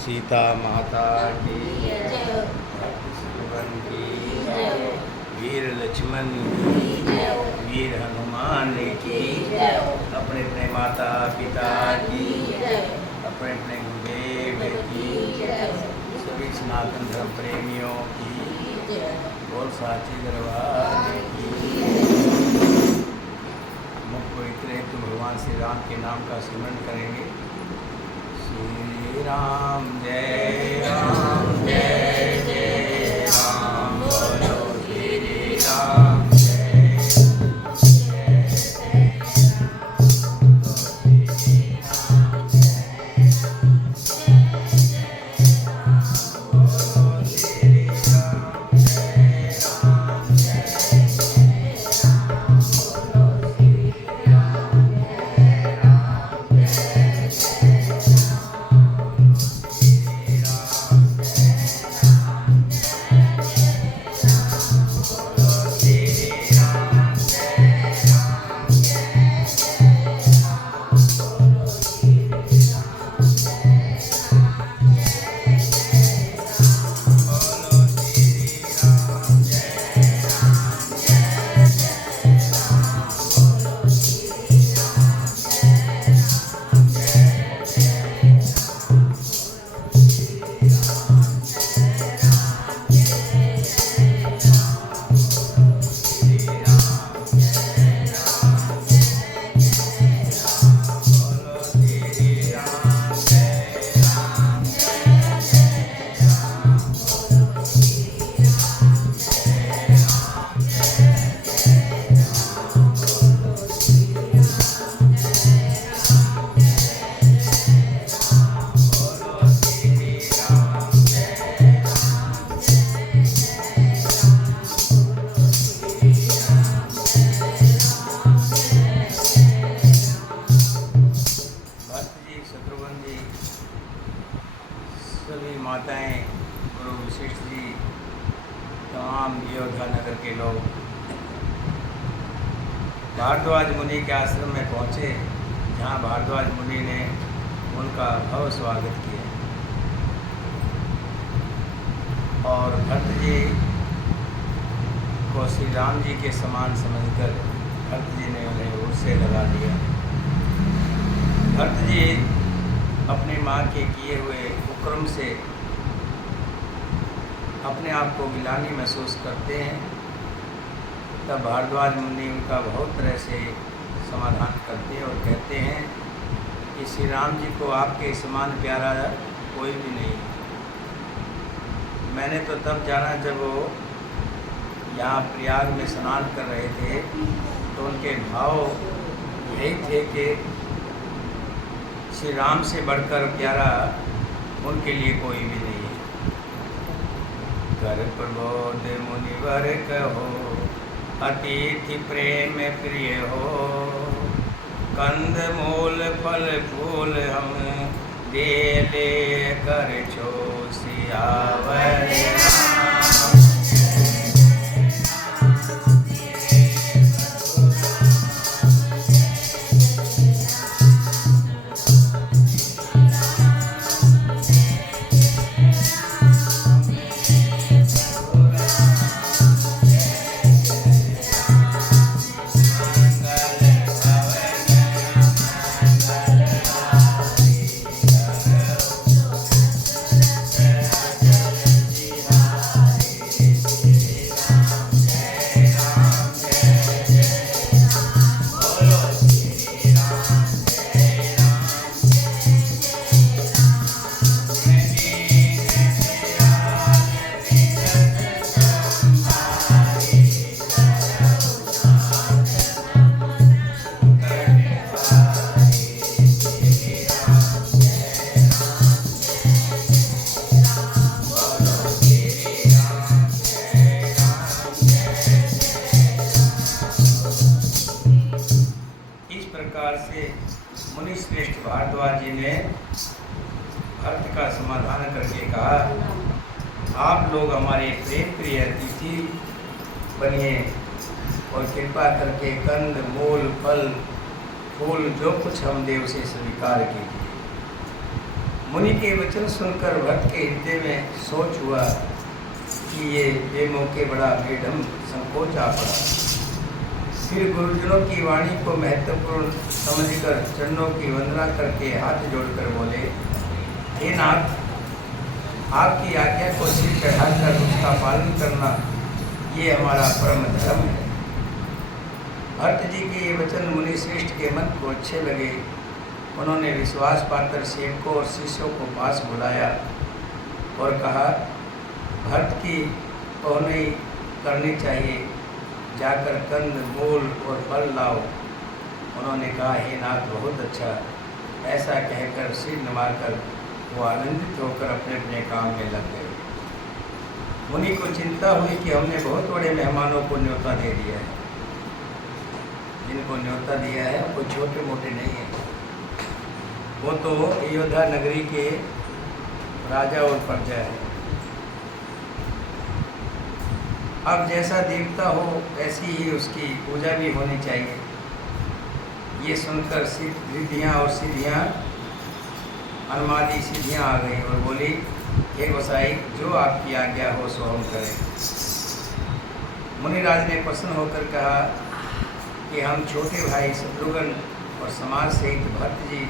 सीता माता की भगवान की वीर लक्ष्मण की वीर हनुमान की अपने अपने माता पिता की अपने अपने गुरुदेव की सभी सनातन धर्म प्रेमियों की और साची दरबार की मुख पवित्र है तो भगवान श्री राम के नाम का स्मरण करेंगे। श्री राम जय राम जय जय राम बोलो श्री राम जय जय जय राम बोलो श्री राम जय जय जय राम बोलो श्री राम जय राम जय जय राम बोलो श्री राम जय राम जय जय सभी माताएं, गुरु वशिष्ठ जी, तमाम अयोध्या नगर के लोग भारद्वाज मुनि के आश्रम में पहुँचे, जहाँ भारद्वाज मुनि ने उनका भव्य स्वागत किया और भरत जी को श्री राम जी के समान समझकर भरत जी ने उन्हें उर्से लगा दिया। भरत जी अपनी माँ के किए हुए उपक्रम से अपने आप को गिलानी महसूस करते हैं। तब भारद्वाज मुनि उनका बहुत तरह से समाधान करते हैं और कहते हैं कि श्री राम जी को आपके समान प्यारा कोई भी नहीं। मैंने तो तब जाना जब वो यहाँ प्रयाग में स्नान कर रहे थे, तो उनके भाव यही थे कि श्री राम से बढ़कर प्यारा उनके लिए कोई भी नहीं है। कर प्रबोध मुनिवर कहो, अतिथि प्रेम प्रिय हो, कंद मूल फल फूल हम दे ले कर छो सियावर राम। से मुनि श्रेष्ठ भारद्वाज जी ने भरत का समाधान करके कहा, आप लोग हमारे प्रेम प्रिय अतिथि बनिए और कृपा करके कंद मूल फल फूल जो कुछ हम दे उसे स्वीकार कीजिए। मुनि के वचन सुनकर भक्त के हृदय में सोच हुआ कि ये बेमौके बड़ा बेढंग संकोच आ पड़ा। फिर गुरुजनों की वाणी को महत्वपूर्ण समझकर चरणों की वंदना करके हाथ जोड़कर बोले, हे नाथ, आपकी आज्ञा को सिर चढ़ाकर उसका पालन करना ये हमारा परम धर्म है। भक्त जी के ये वचन मुनि श्रेष्ठ के मन को अच्छे लगे। उन्होंने विश्वास पात्र सेवकों और शिष्यों को पास बुलाया और कहा, भक्त की पहुनई करनी चाहिए, जाकर कंद मूल और फल लाओ। उन्होंने कहा, हे नाथ, बहुत अच्छा। ऐसा कहकर सिर नवाकर वो आनंदित होकर अपने अपने काम में लग गए। मुनि को चिंता हुई कि हमने बहुत बड़े मेहमानों को न्योता दे दिया है। जिनको न्योता दिया है वो छोटे मोटे नहीं है, वो तो अयोध्या नगरी के राजा और प्रजा है। अब जैसा देवता हो ऐसी ही उसकी पूजा भी होनी चाहिए। ये सुनकर रिद्धियाँ और सिद्धियाँ, अनुमादी सिद्धियाँ आ गई और बोली, हे गोसाई, जो आपकी आज्ञा हो सो हम करें। मुनिराज ने प्रसन्न होकर कहा कि हम छोटे भाई शत्रुघ्न और समाज सहित भक्त जी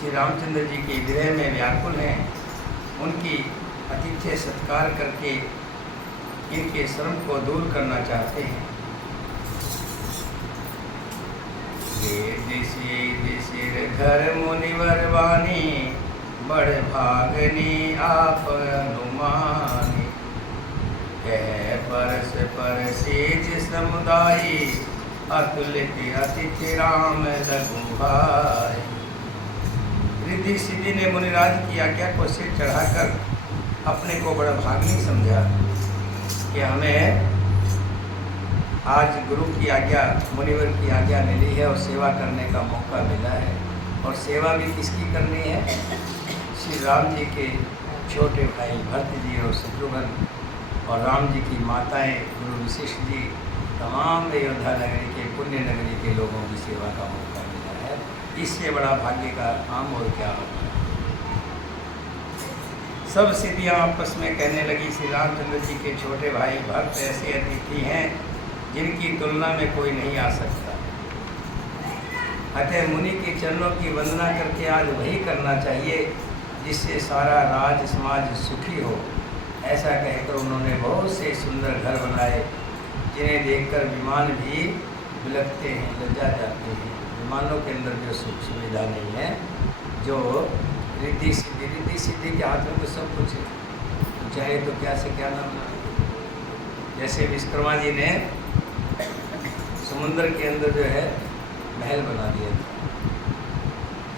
श्री रामचंद्र जी के विरह में व्याकुल हैं। उनकी आतिथ्य सत्कार करके इनके श्रम को दूर करना चाहते हैं। घर मुनिवर वाणी बड़ भागनी आप अनुमानी, कह परस परसेज समुदायी, अतुलित अतिथि राम लघु भाई। रिद्धि सिद्धि ने मुनिराज की आज्ञा को सिर चढ़ाकर अपने को बड़ा भाग्य समझा कि हमें आज गुरु की आज्ञा, मुनिवर की आज्ञा मिली है और सेवा करने का मौका मिला है। और सेवा भी किसकी करनी है? श्री राम जी के छोटे भाई भरत जी और शत्रुघ्न और राम जी की माताएं गुरु वशिष्ठ जी, तमाम अयोध्या नगरी के पुण्य नगरी के लोगों की सेवा का मौका मिला है। इससे बड़ा भाग्य का काम और क्या होगा। सब सिद्धियाँ आपस में कहने लगी, श्री रामचंद्र जी के छोटे भाई भक्त ऐसे अतिथि हैं जिनकी तुलना में कोई नहीं आ सकता। अतः मुनि के चरणों की वंदना करके आज वही करना चाहिए जिससे सारा राज समाज सुखी हो। ऐसा कहकर उन्होंने बहुत से सुंदर घर बनाए, जिन्हें देखकर विमान भी बिलखते हैं, लज्जा जाते हैं। विमानों के अंदर जो सुख सुविधा नहीं है, जो रिद्धि सिद्धि के हाथ में तो सब कुछ है, चाहे तो क्या से क्या नाम ना। जैसे विश्वकर्मा जी ने समुद्र के अंदर जो है महल बना दिया था,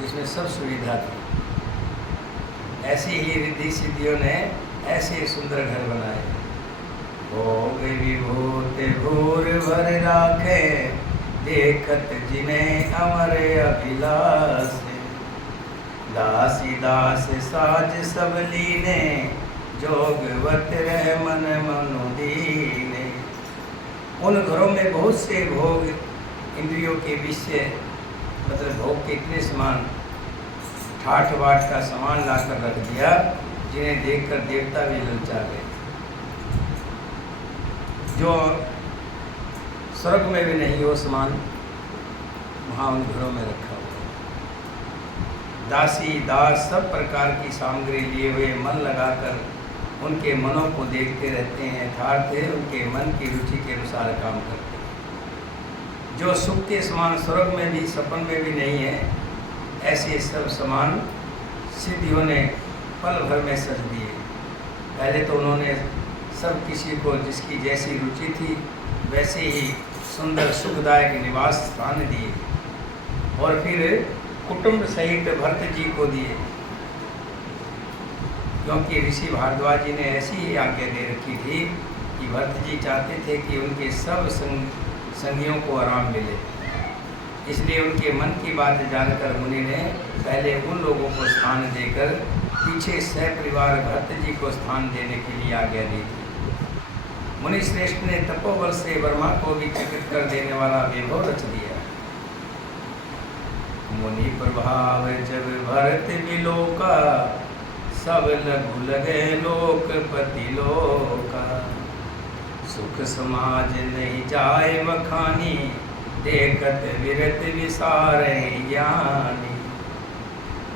जिसमें सब सुविधा थी। ऐसी ही रिद्धि सिद्धियों ने ऐसे सुंदर घर बनाए। भोग विभूत भूर भर राखे, देखत जिन्हें अमर अभिलाष। दासी दास साज सब लीने, जोगवत रह मन मनुदीने। उन घरों में बहुत से भोग, इंद्रियों के विषय, मतलब भोग के इतने समान ठाठ बाट का सामान लाकर रख दिया, जिन्हें देखकर देवता भी ललचा गए। जो स्वर्ग में भी नहीं हो समान, वहाँ उन घरों में रखा हुआ। दासी दास सब प्रकार की सामग्री लिए हुए मन लगाकर उनके मनों को देखते रहते हैं, यथार्थ उनके मन की रुचि के अनुसार काम करते हैं। जो सुख के समान स्वर्ग में भी सपन में भी नहीं है, ऐसे सब समान सिद्धियों ने पल भर में सज दिए। पहले तो उन्होंने सब किसी को जिसकी जैसी रुचि थी वैसे ही सुंदर सुखदायक निवास स्थान दिए, और फिर कुटुंब सहित भरत जी को दिए, क्योंकि ऋषि भारद्वाज जी ने ऐसी ही आज्ञा दे रखी थी कि भरत जी चाहते थे कि उनके सब संगियों को आराम मिले। इसलिए उनके मन की बात जानकर मुनि ने पहले उन लोगों को स्थान देकर पीछे सहपरिवार भरत जी को स्थान देने के लिए आज्ञा दी थी। मुनि श्रेष्ठ ने तपोबल से वर्मा को भी चकित कर देने वाला वैभव रच दिया। मुनि प्रभाव जब भरत विलोका, सब लघु लगे लोकपति लोका। सुख समाज नहीं जाए बखानी, देखत विरत विसारे ज्ञानी।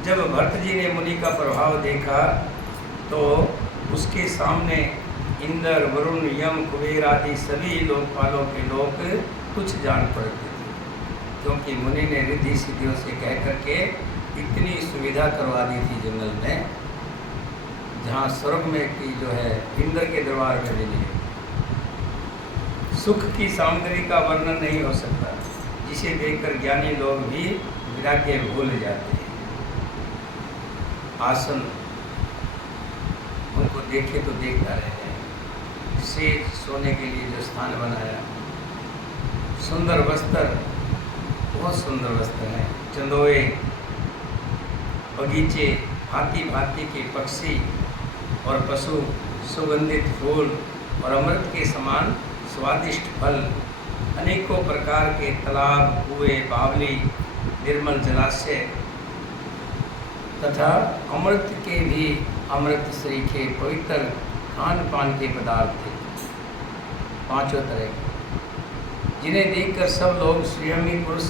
जब भरत जी ने मुनि का प्रभाव देखा तो उसके सामने इंद्र, वरुण, यम, कुबेर आदि सभी लोकपालों के लोग कुछ जान पड़ते थे, क्योंकि मुनि ने रिद्धि सिद्धियों से कह करके इतनी सुविधा करवा दी थी जंगल में, जहाँ स्वर्ग में की जो है इंद्र के दरबार में भी नहीं। सुख की सामग्री का वर्णन नहीं हो सकता, जिसे देखकर ज्ञानी लोग भी विराग्य भूल जाते हैं। आसन उनको देखे तो देखता रह जाए। शेष सोने के लिए जो स्थान बनाया, सुंदर वस्त्र, बहुत सुंदर वस्त्र हैं, चंदोए, बगीचे, भांति भांति के पक्षी और पशु, सुगंधित फूल और अमृत के समान स्वादिष्ट फल, अनेकों प्रकार के तालाब, कुएं, बावली, निर्मल जलाशय तथा अमृत के भी अमृत सरीखे पवित्र खान पान के पदार्थ थे, पांचों तरह के, जिन्हें देखकर सब लोग स्वयं पुरुष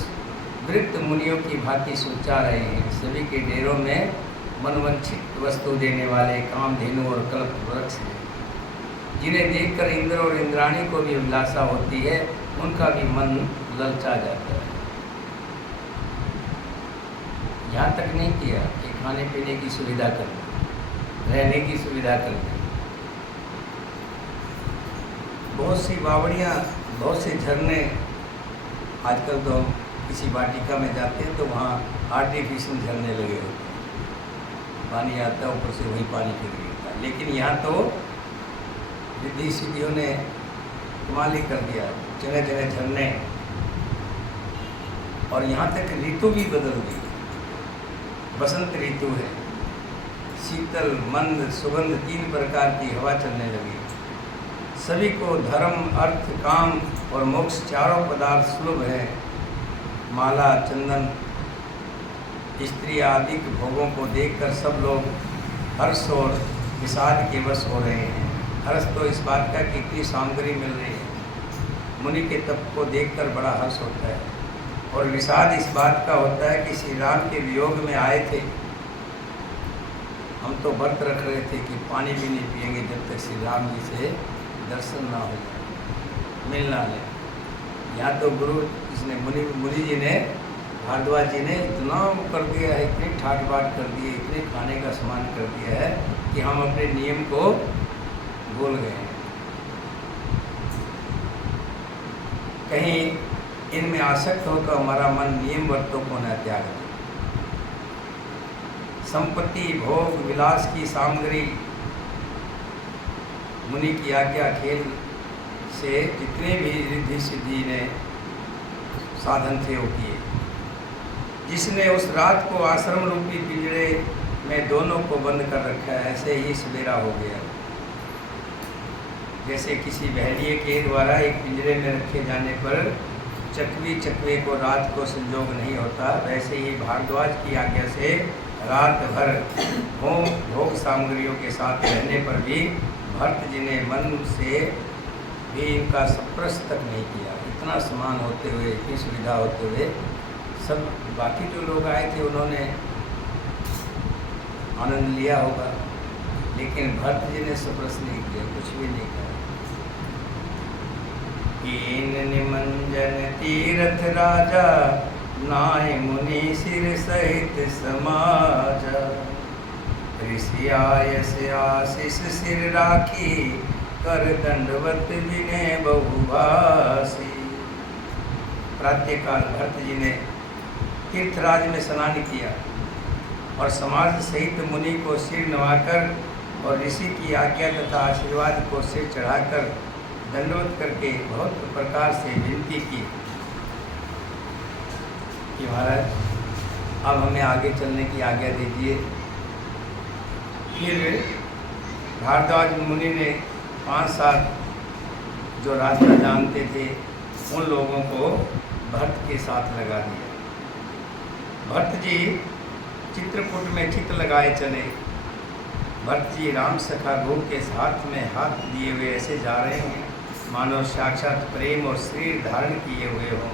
वृत्त मुनियों की भांति सोचा रहे हैं। सभी के डेरों में मनवांछित वस्तु देने वाले कामधेनु और कल्प वृक्ष हैं, जिन्हें देखकर इंद्र और इंद्राणी को भी उल्लासा होती है, उनका भी मन ललचा जाता है। यहाँ तक नहीं किया कि खाने पीने की सुविधा कर दी, रहने की सुविधा कर दी। बहुत सी बावड़ियाँ, बहुत से झरने, आजकल तो हम किसी वाटिका में जाते हैं तो वहाँ आर्टिफिशियल झरने लगे होते हैं, पानी आता है ऊपर से वही पानी फिर गिरता है। लेकिन यहाँ तो रिद्धि सिद्धियों ने कमाल ही कर दिया, जगह जगह झरने, और यहाँ तक ऋतु भी बदल गई। बसंत ऋतु है, शीतल, मंद, सुगंध, 3 प्रकार की हवा चलने लगी। सभी को धर्म, अर्थ, काम और मोक्ष चारों पदार्थ सुलभ है। माला, चंदन, स्त्री आदि के भोगों को देखकर सब लोग हर्ष और विषाद के वश हो रहे हैं। हर्ष तो इस बात का कि इतनी सामग्री मिल रही है, मुनि के तप को देखकर बड़ा हर्ष होता है, और विषाद इस बात का होता है कि श्री राम के वियोग में आए थे, हम तो व्रत रख रहे थे कि पानी भी नहीं पिएंगे जब तक श्री राम जी से दर्शन ना हो जाए, मिल ना ले। यहाँ तो गुरु इसने मुनि जी ने, भारद्वाज जी ने इतना कर दिया है, इतनी ठाट बाट कर दी है, इतने खाने का सामान कर दिया है कि हम अपने नियम को भूल गए हैं। कहीं इनमें आसक्त होकर हमारा मन नियम व्रतों को न त्याग दे। संपत्ति, भोग, विलास की सामग्री, मुनि की आज्ञा खेल से जितने भी रिद्धि सिद्धि ने साधन थे वो किए। जिसने उस रात को आश्रम रूपी पिंजरे में दोनों को बंद कर रखा है, ऐसे ही सवेरा हो गया। जैसे किसी बहलिए के द्वारा एक पिंजरे में रखे जाने पर चकवे को रात को संजोग नहीं होता, वैसे ही भारद्वाज की आज्ञा से रात भर भोग सामग्रियों के साथ रहने पर भी भरत जी ने मन से भी इनका स्पर्श तक नहीं किया। इतना समान होते हुए, इतनी सुविधा होते हुए, सब बाकी जो लोग आए थे उन्होंने आनंद लिया होगा, लेकिन भरत जी ने स्पर्श नहीं किया, कुछ भी नहीं किया। कीन निमंजन तीरथ राजा, नाय मुनि सिर सहित समाजा। ऋषि आयस आशीष सिर राखी, कर दंडवत विनय बहुभासी। प्रातःकाल भरत जी ने तीर्थराज में स्नान किया और समाज सहित मुनि को सिर नवाकर और ऋषि की आज्ञा तथा आशीर्वाद को सिर चढ़ाकर दंडवत करके बहुत प्रकार से विनती की कि महाराज अब हमें आगे चलने की आज्ञा दीजिए। फिर भारद्वाज मुनि ने 5-7 जो रास्ता जानते थे उन लोगों को भरत के साथ लगा दिया। भरत जी चित्रकूट में चित्त लगाए चले। भरत जी राम सखा गो के हाथ में हाथ दिए हुए ऐसे जा रहे हैं मानो साक्षात प्रेम और शरीर धारण किए हुए हों।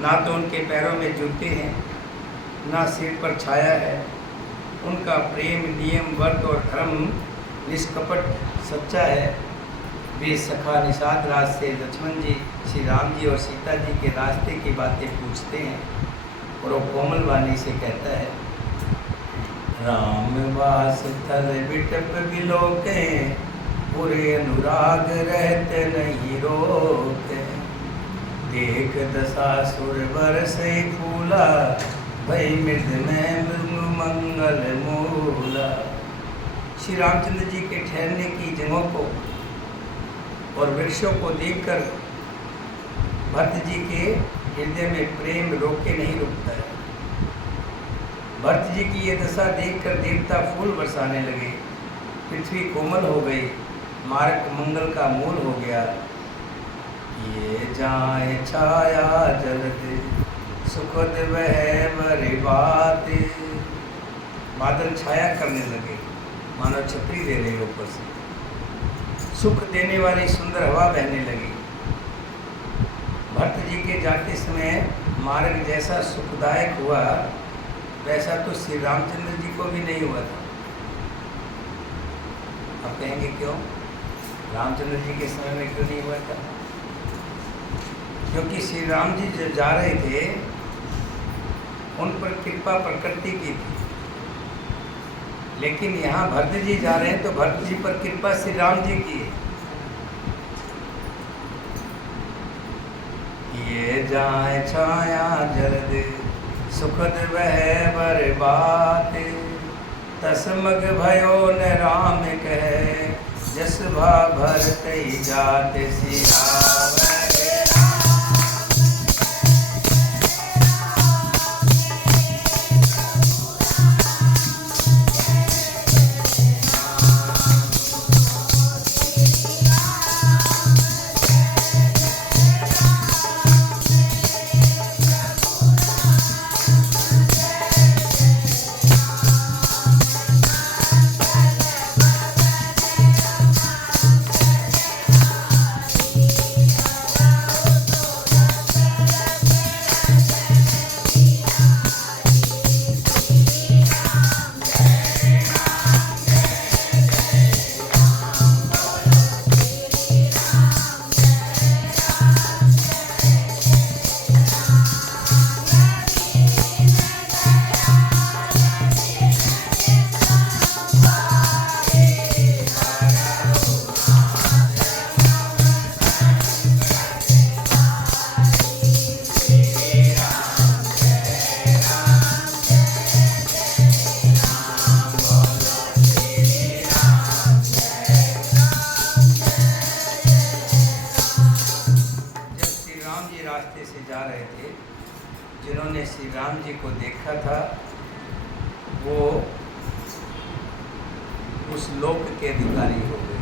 ना तो उनके पैरों में जूते हैं, ना सिर पर छाया है। उनका प्रेम नियम व्रत और धर्म निष्कपट सच्चा है। वे सखा निषाद राज से लक्ष्मण जी, श्री राम जी और सीता जी के रास्ते की बातें पूछते हैं और वो कोमल वाणी से कहता है, राम वास थल बिटप बिलोके, पूरे अनुराग रहते नहीं रोके। देख दशासुर बरसे फूला, भई मृद में मंगल मूला। श्री रामचंद्र जी के ठहरने की जगहों को और वृक्षों को देखकर भरत जी के हृदय में प्रेम रोके नहीं रुकता है। भरत जी की ये दशा देखकर देवता फूल बरसाने लगे, पृथ्वी कोमल हो गई, मार्ग मंगल का मूल हो गया। ये जाए छाया जलते, सुखद वह बड़ी बात। बादल छाया करने लगे, मानो छतरी दे रहे ऊपर से। सुख देने वाली सुंदर हवा बहने लगी। भरत जी के जाते समय मार्ग जैसा सुखदायक हुआ, वैसा तो श्री रामचंद्र जी को भी नहीं हुआ था। आप कहेंगे क्यों? रामचंद्र जी के समय में क्यों नहीं हुआ था? क्योंकि श्री राम जी जो जा रहे थे, उन पर कृपा प्रकृति की थी। लेकिन यहाँ भरत जी जा रहे हैं तो भरत जी पर कृपा श्री राम जी की है। ये जाए छाया जल्द, सुखद वह बर बात। तसमग भयो न राम कहे, जस भा भरत जात सियावर। जिन्होंने श्री राम जी को देखा था, वो उस लोक के अधिकारी हो गए,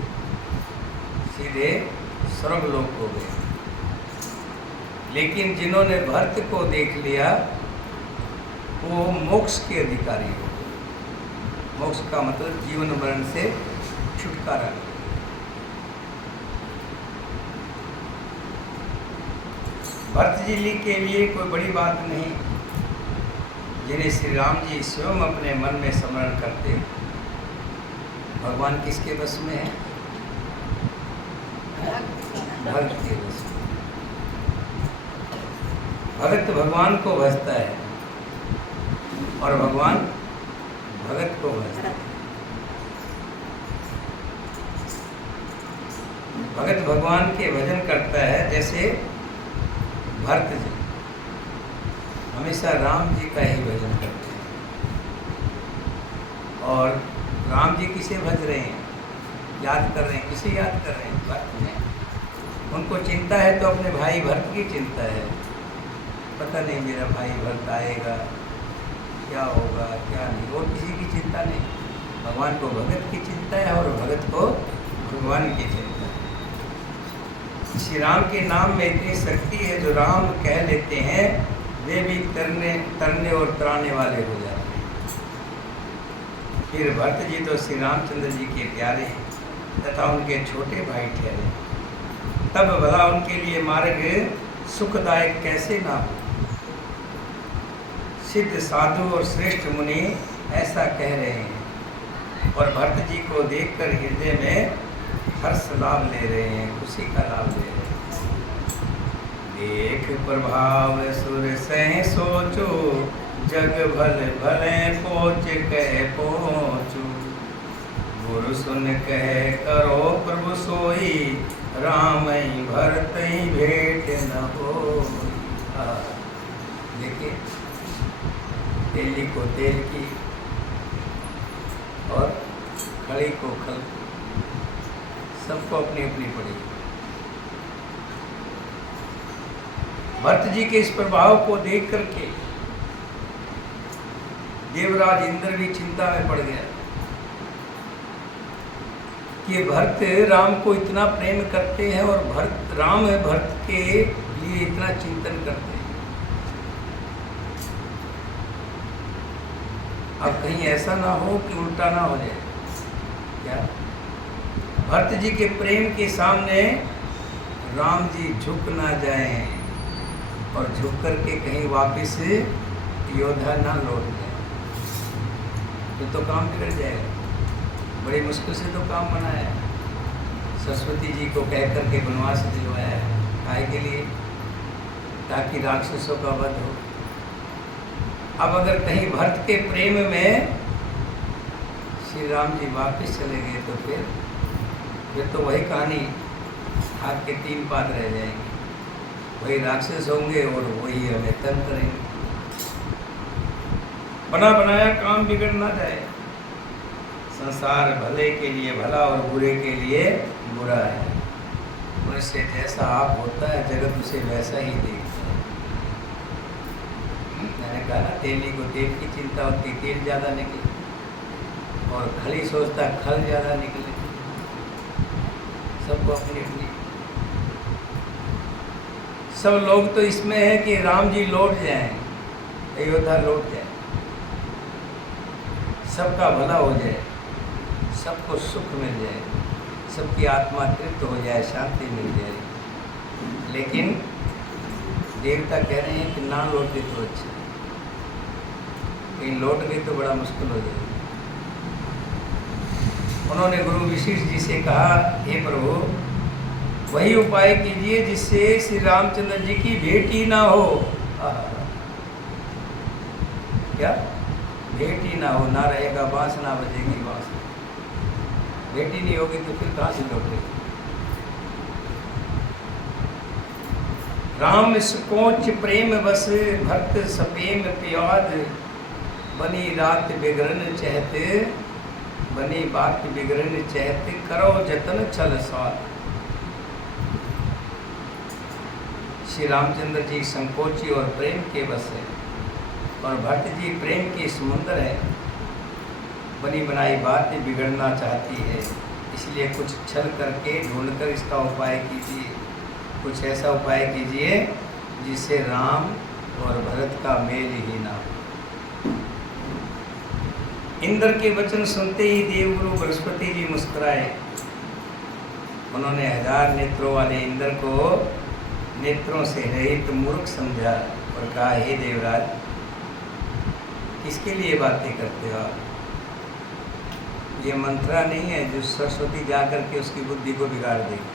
सीधे स्वर्गलोक हो गए। लेकिन जिन्होंने भरत को देख लिया, वो मोक्ष के अधिकारी हो गए। मोक्ष का मतलब जीवन मरण से छुटकारा। भरत जी के लिए कोई बड़ी बात नहीं, जिन्हें श्री राम जी स्वयं अपने मन में स्मरण करते। भगवान किसके बस में है? भक्त के बस में। भक्त भगवान को भजता है और भगवान भगत को भजता है। भगत भगवान के भजन करता है, जैसे भरत जी हमेशा राम जी का ही भजन करते हैं। और राम जी किसे भज रहे हैं? याद कर रहे हैं। किसे याद कर रहे हैं? भरत ने। उनको चिंता है तो अपने भाई भरत की चिंता है। पता नहीं मेरा भाई भरत आएगा, क्या होगा क्या नहीं, और किसी की चिंता नहीं। भगवान को भगत की चिंता है और भगत को भगवान की चिंता है। श्री राम के नाम में इतनी शक्ति है, जो राम कह लेते हैं वे भी तरने और तराने वाले हो जाते हैं। फिर भरत जी तो श्री रामचंद्र जी के प्यारे तथा उनके छोटे भाई ठहरे, तब भला उनके लिए मार्ग सुखदायक कैसे ना हो। सिद्ध साधु और श्रेष्ठ मुनि ऐसा कह रहे हैं और भरत जी को देखकर हृदय में हर्ष लाभ ले रहे हैं, खुशी का लाभ ले रहे हैं। देख प्रभाव सुर सह सोचो, जग भल भले पोच कह पोचो। गुरु सुन कह करो प्रभु सोई, राम भरत भेंट न हो। देखिए, तेली को तेल की और खड़ी को खल, सबको अपनी अपनी पड़ी। भरत जी के इस प्रभाव को देख करके देवराज इंद्र भी चिंता में पड़ गया कि भरत राम को इतना प्रेम करते हैं और राम भरत के लिए इतना चिंतन करते हैं। अब कहीं ऐसा ना हो कि उल्टा ना हो जाए। क्या भरत जी के प्रेम के सामने राम जी झुक ना जाएं और झुक करके कहीं वापस योद्धा ना लौट जाए, तो काम बिगड़ जाएगा। बड़ी मुश्किल से तो काम बनाया, सरस्वती जी को कह करके वनवास दिलवाया है, काहे के लिए? ताकि राक्षसों का वध हो। अब अगर कहीं भरत के प्रेम में श्री राम जी वापस चले गए तो फिर तो वही कहानी, हाथ के 3 पात रह जाएंगे, वही राक्षस होंगे और वही हमें तंग करेंगे। बना बनाया काम बिगड़ ना जाए। संसार भले के लिए भला और बुरे के लिए बुरा है। मनुष्य जैसा आप होता है, जगत उसे वैसा ही देखता है। मैंने कहा ना, तेली को तेल की चिंता होती, तेल ज़्यादा निकले, और खली सोचता खल ज़्यादा निकले। सबको अपनी अपनी। सब लोग तो इसमें है कि राम जी लौट जाएं, अयोध्या लौट जाए, सबका भला हो जाए, सबको सुख मिल जाए, सबकी आत्मा तृप्त हो जाए, शांति मिल जाए। लेकिन देवता कह रहे हैं कि ना लौटे तो अच्छा, कहीं लौट गई तो बड़ा मुश्किल हो जाएगा। उन्होंने गुरु वशिष्ठ जी से कहा, हे प्रभु, वही उपाय कीजिए जिससे श्री रामचंद्र जी की भेंट ही ना हो। क्या भेंट ही ना हो? ना रहेगा बांस, ना बजेगी बांस। भेंट ही नहीं होगी तो फिर कहाँ से लौटेगी? राम सुकोच प्रेम बस, भक्त सपेम प्याद। बनी रात बिगड़न चहते, बनी बात बिगड़न चहते, करो जतन छल साथ। श्री रामचंद्र जी संकोची और प्रेम के बस है, और भरत जी प्रेम के समुंदर है। बनी बनाई बात बिगड़ना चाहती है, इसलिए कुछ छल करके ढूंढकर इसका उपाय कीजिए। कुछ ऐसा उपाय कीजिए जिससे राम और भरत का मेल ही ना हो। इंद्र के वचन सुनते ही देवगुरु बृहस्पति जी मुस्कुराए। उन्होंने 1000 नेत्रों वाले इंद्र को नेत्रों से रहित मूर्ख समझा और कहा, हे देवराज, किसके लिए बातें करते हो आप? ये मंत्रा नहीं है जो सरस्वती जा कर के उसकी बुद्धि को बिगाड़ देगी।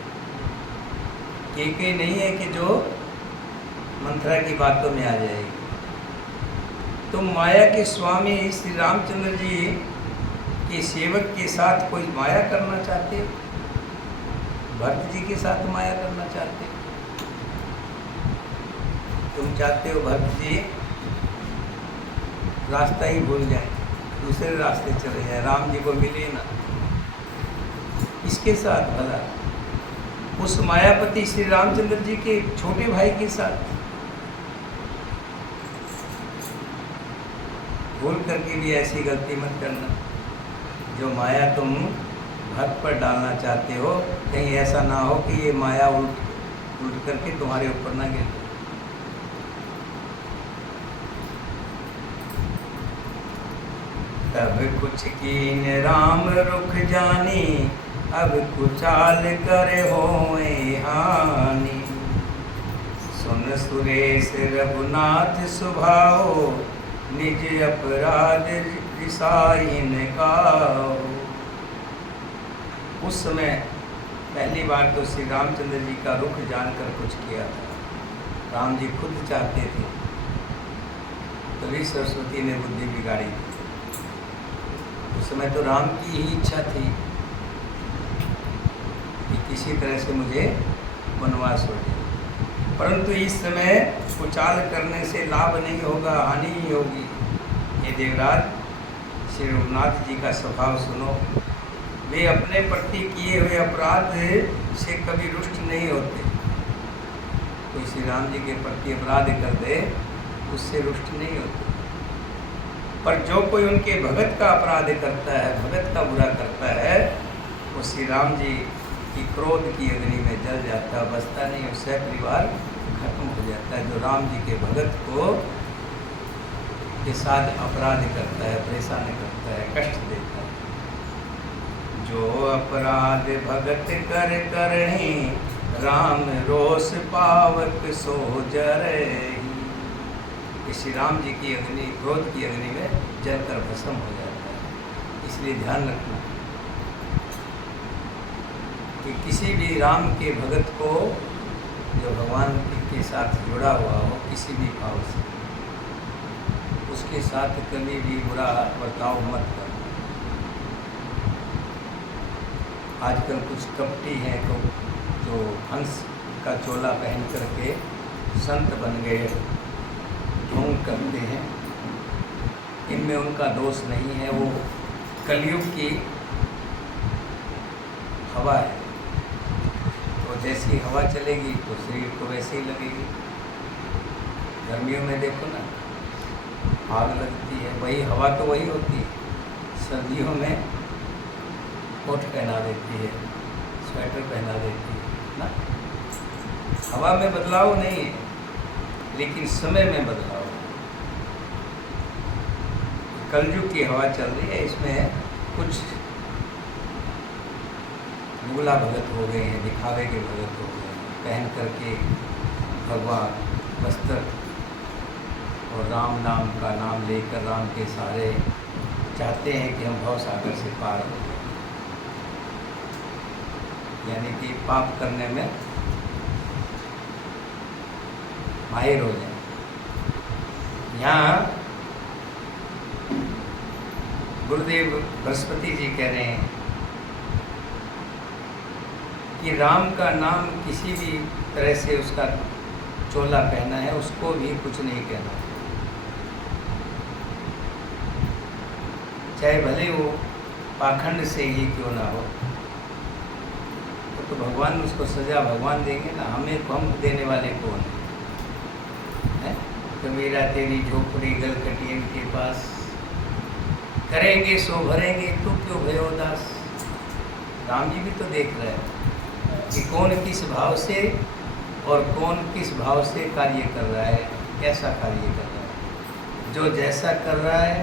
केके नहीं है कि जो मंत्रा की बातों में आ जाएगी। तुम माया के स्वामी श्री रामचंद्र जी के सेवक के साथ कोई माया करना चाहते हो? भरत जी के साथ माया करना चाहते हो? तुम चाहते हो भरत जी रास्ता ही भूल जाए, दूसरे रास्ते चले जाए, राम जी को मिले ना। इसके साथ भला उस मायापति श्री रामचंद्र जी के छोटे भाई के साथ भूल करके भी ऐसी गलती मत करना। जो माया तुम भक्त पर डालना चाहते हो, कहीं ऐसा ना हो कि ये माया उल्ट करके तुम्हारे ऊपर ना गिर। तब कुछ कीन राम रुख जानी, अब कुचाल कर होए हानि। सुन सुरेश रघुनाथ सुभाओ, निज अपराध रिसाइन काओ। उस समय पहली बार तो श्री रामचंद्र जी का रुख जानकर कुछ किया था। राम जी खुद चाहते थे, तभी सरस्वती ने बुद्धि बिगाड़ी थी। उस समय तो राम की ही इच्छा थी कि किसी तरह से मुझे वनवास हो जाए, परंतु इस समय कुचाल करने से लाभ नहीं होगा, हानि ही होगी। ये देवराज श्री रघुनाथ जी का स्वभाव सुनो। वे अपने प्रति किए हुए अपराध से कभी रुष्ट नहीं होते। कोई श्री राम जी के प्रति अपराध कर दे, उससे रुष्ट नहीं होते, पर जो कोई उनके भगत का अपराध करता है, भगत का बुरा करता है, वो श्री राम जी की क्रोध की अग्नि में जल जाता है, बचता नहीं, उससे परिवार खत्म हो जाता है। जो राम जी के भगत को के साथ अपराध करता है, परेशान करता है, कष्ट देता है। जो अपराध भगत कर करहि, राम रोष पावक सो जरहि। श्री राम जी की अग्नि, क्रोध की अग्नि में जलकर भस्म हो जाता है। इसलिए ध्यान रखना कि किसी भी राम के भगत को, जो भगवान के साथ जुड़ा हुआ हो किसी भी भाव से, उसके साथ कभी भी बुरा बर्ताव मत करो। आजकल कुछ कपटी हैं तो जो हंस का चोला पहन करके संत बन गए, ढोंग करते हैं। इनमें उनका दोष नहीं है, वो कलयुग की हवा है। तो जैसी हवा चलेगी तो शरीर को वैसे ही लगेगी। गर्मियों में देखो ना, आग लगती है, वही हवा तो वही होती है। सर्दियों में कोट पहना देती है, स्वेटर पहना देती है ना। हवा में बदलाव नहीं है, लेकिन समय में बदलाव है। कलयुग की हवा चल रही है, इसमें कुछ मुगला भगत हो गए हैं, दिखावे के भगत हो गए हैं, पहन करके भगवान वस्त्र और राम नाम का नाम लेकर राम के सारे चाहते हैं कि हम भव सागर से पार हो जाए, यानी कि पाप करने में माहिर हो जाए। यहाँ गुरुदेव बृहस्पति जी कह रहे हैं कि राम का नाम किसी भी तरह से उसका चोला पहना है, उसको भी कुछ नहीं कहना, चाहे भले वो पाखंड से ही क्यों ना हो। तो भगवान उसको सजा भगवान देंगे ना, हमें हम देने वाले कौन है? तो मेरा तेरी झोपड़ी गलकटियन के पास, करेंगे सो भरेंगे, तू क्यों भयो दास। राम जी भी तो देख रहे हैं कि कौन किस भाव से और कौन किस भाव से कार्य कर रहा है, कैसा कार्य कर रहा है। जो जैसा कर रहा है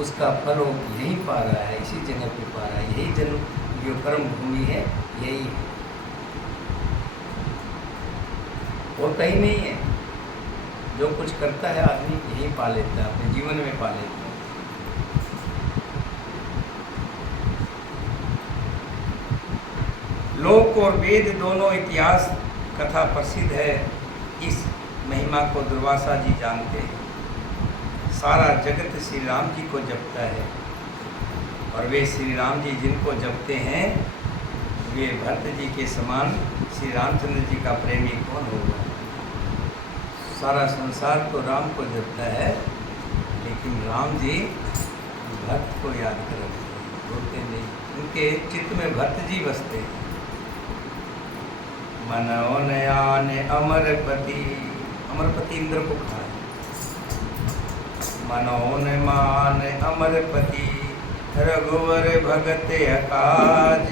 उसका फल वो यहीं पा रहा है, इसी जगह पे पा रहा है। यही जन्म जो कर्म भूमि है यही है, और कहीं नहीं है। जो कुछ करता है आदमी यही पा लेता है, अपने जीवन में पा लेता है। लोक और वेद दोनों इतिहास कथा प्रसिद्ध है। इस महिमा को दुर्वासा जी जानते हैं। सारा जगत श्री राम जी को जपता है, और वे श्री राम जी जिनको जपते हैं वे भरत जी के समान श्री रामचंद्र जी का प्रेमी कौन होगा। सारा संसार तो राम को जपता है, लेकिन राम जी भक्त को याद कर बोलते नहीं, उनके चित्त में भक्त जी बसते हैं। मनोनयान अमरपति, अमरपति इंद्र को कहा है। मनोन मान अमरपति, रघुवर भगत अकाज।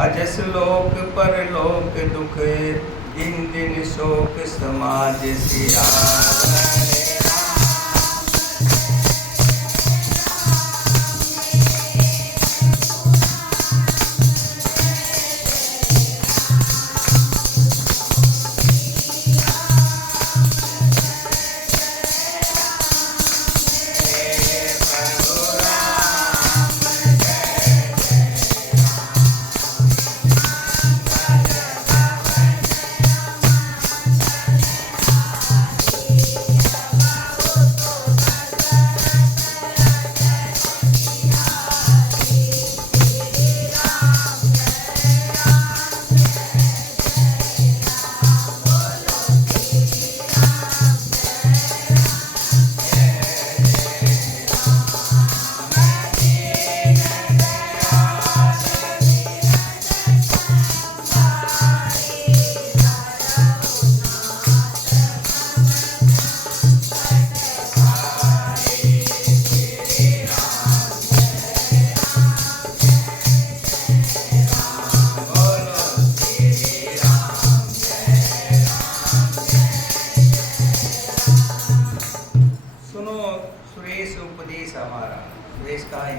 अजस लोक पर लोक दुख, दिन दिन शोक समाज सिया।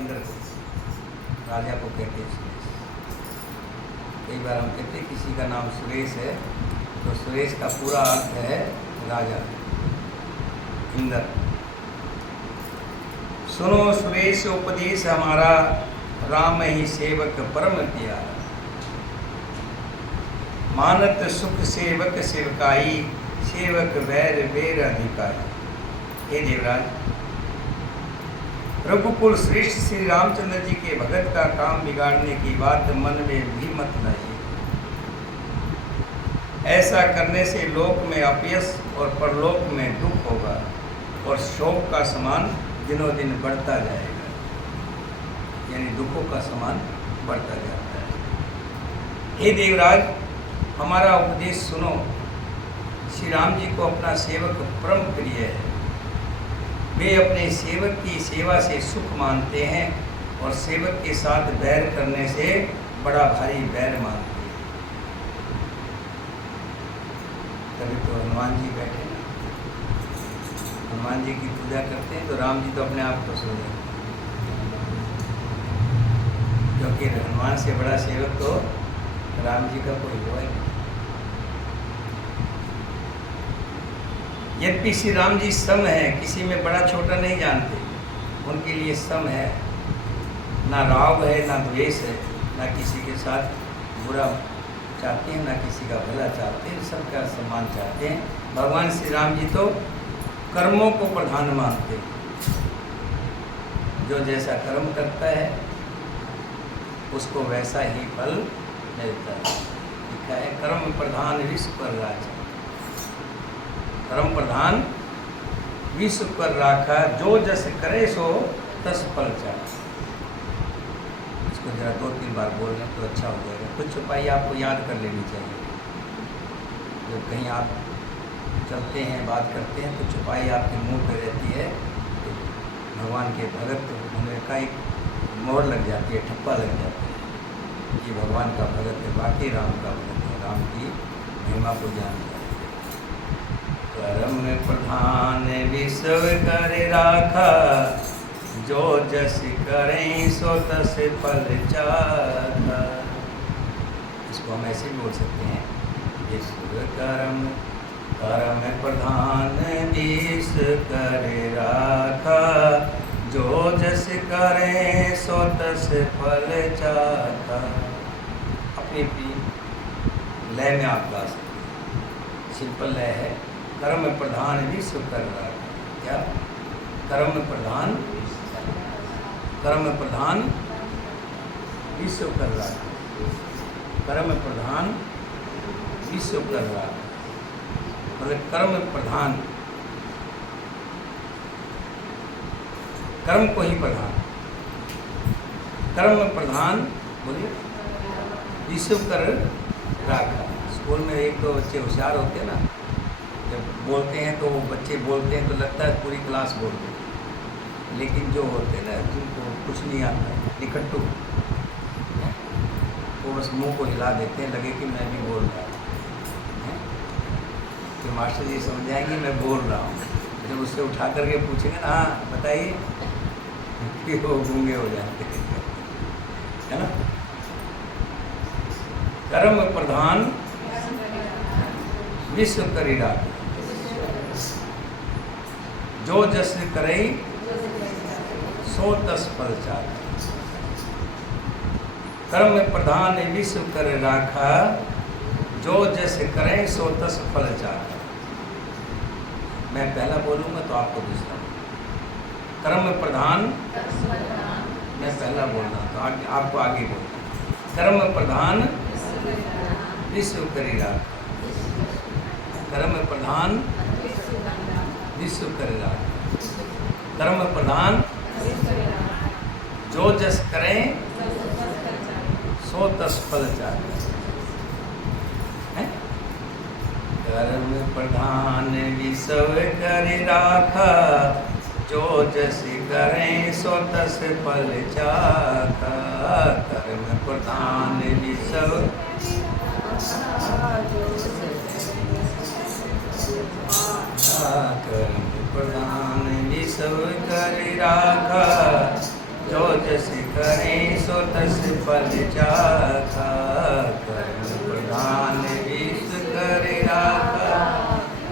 इंद्र राजा को कहते हैं सुरेश। कई बार हम कहते हैं किसी का नाम सुरेश है तो सुरेश का पूरा अर्थ है राजा इंद्र। सुनो सुरेश उपदेश हमारा, राम ही सेवक परम प्यारा। मानत सुख सेवक सेवकाई, सेवक वैर वेर अधिकारी। हे देवराज, रघुकुल श्रेष्ठ श्री रामचंद्र जी के भगत का काम बिगाड़ने की बात मन में भी मत लाइए। ऐसा करने से लोक में अपयश और परलोक में दुख होगा और शोक का समान दिनों दिन बढ़ता जाएगा, यानी दुखों का समान बढ़ता जाता है। हे देवराज, हमारा उपदेश सुनो। श्री राम जी को अपना सेवक परम प्रिय है। वे अपने सेवक की सेवा से सुख मानते हैं और सेवक के साथ बैर करने से बड़ा भारी बैर मानते हैं। तभी तो हनुमान जी बैठे ना, हनुमान जी की पूजा करते हैं तो राम जी तो अपने आप खुश हो जाते हैं, क्योंकि हनुमान से बड़ा सेवक तो राम जी का कोई हुआ नहीं। यद्यपि श्री राम जी सम है, किसी में बड़ा छोटा नहीं जानते, उनके लिए सम है, ना राग है ना द्वेष है, ना किसी के साथ बुरा चाहते हैं ना किसी का भला चाहते हैं, सबका सम्मान चाहते हैं। भगवान श्री राम जी तो कर्मों को प्रधान मानते हैं। जो जैसा कर्म करता है उसको वैसा ही फल मिलता है। लिखा है कर्म प्रधान विश्व पर राजा, कर्म प्रधान विश्व पर राखा, जो जस करे सो तस फल चाहा। इसको जरा 2-3 बार बोल लें तो अच्छा हो जाएगा। कुछ चौपाई आपको याद कर लेनी चाहिए। जब कहीं आप चलते हैं, बात करते हैं, तो चौपाई आपके मुंह पे रहती है तो भगवान के भगत होने का एक मोहर लग जाती है, ठप्पा लग जाती है कि भगवान का भगत है, बाकी राम का भगत है, राम की महिमा को जानता है। कर्म प्रधान विश्व कर राखा, जो जस करें सो तस फल चाखा। इसको हम ऐसे भी बोल सकते हैं, विश्व कर्म कर्म प्रधान विश्व कर राखा, जो जस करें सो तस फल चाखा। अपनी अपनी लय में आप गा सकते हैं। सिंपल लय है, कर्म प्रधान विश्व कर राखा। क्या? कर्म प्रधान विश्व कर राखा, कर्म प्रधान विश्व कर राखा। मतलब कर्म प्रधान, कर्म को ही प्रधान, कर्म प्रधान बोलिए विश्व कर राखा। स्कूल में एक तो बच्चे होशियार होते हैं ना, जब बोलते हैं तो बच्चे बोलते हैं तो लगता है पूरी क्लास बोलते हैं, लेकिन जो होते हैं ना जिनको कुछ नहीं आता है, निकट्टू, वो बस मुंह को हिला देते हैं, लगे कि मैं भी बोल रहा हूँ। तो मास्टर जी समझ जाएंगे मैं बोल रहा हूँ। जब उससे उठा करके पूछेंगे ना, हाँ बताइए, कि वो गूंगे हो जाते हैं, है ना। कर्म प्रधान विश्व करी राखा, जो जस करे सो तस फल चाखा। कर्म प्रधान विश्व कर राखा, जो जस करे सो तस फल चाखा। मैं पहला बोलूँगा तो आपको दूसरा। कर्म प्रधान, मैं पहला बोल रहा हूँ तो आपको आगे बोलना। कर्म प्रधान विश्व करी राखा, कर्म प्रधान विश्व करी राखा। कर्म प्रधान जो जस करें सो तस फल चाखा। कर्म प्रधान विश्व कर राखा, जो जस करें सो तस फल चाखा। कर्म प्रधान विश्व, कर्म प्रधान विश्व कर राखा, जो जस करें सो तस फल चाखा। कर्म प्रधान विश्व करे राखा,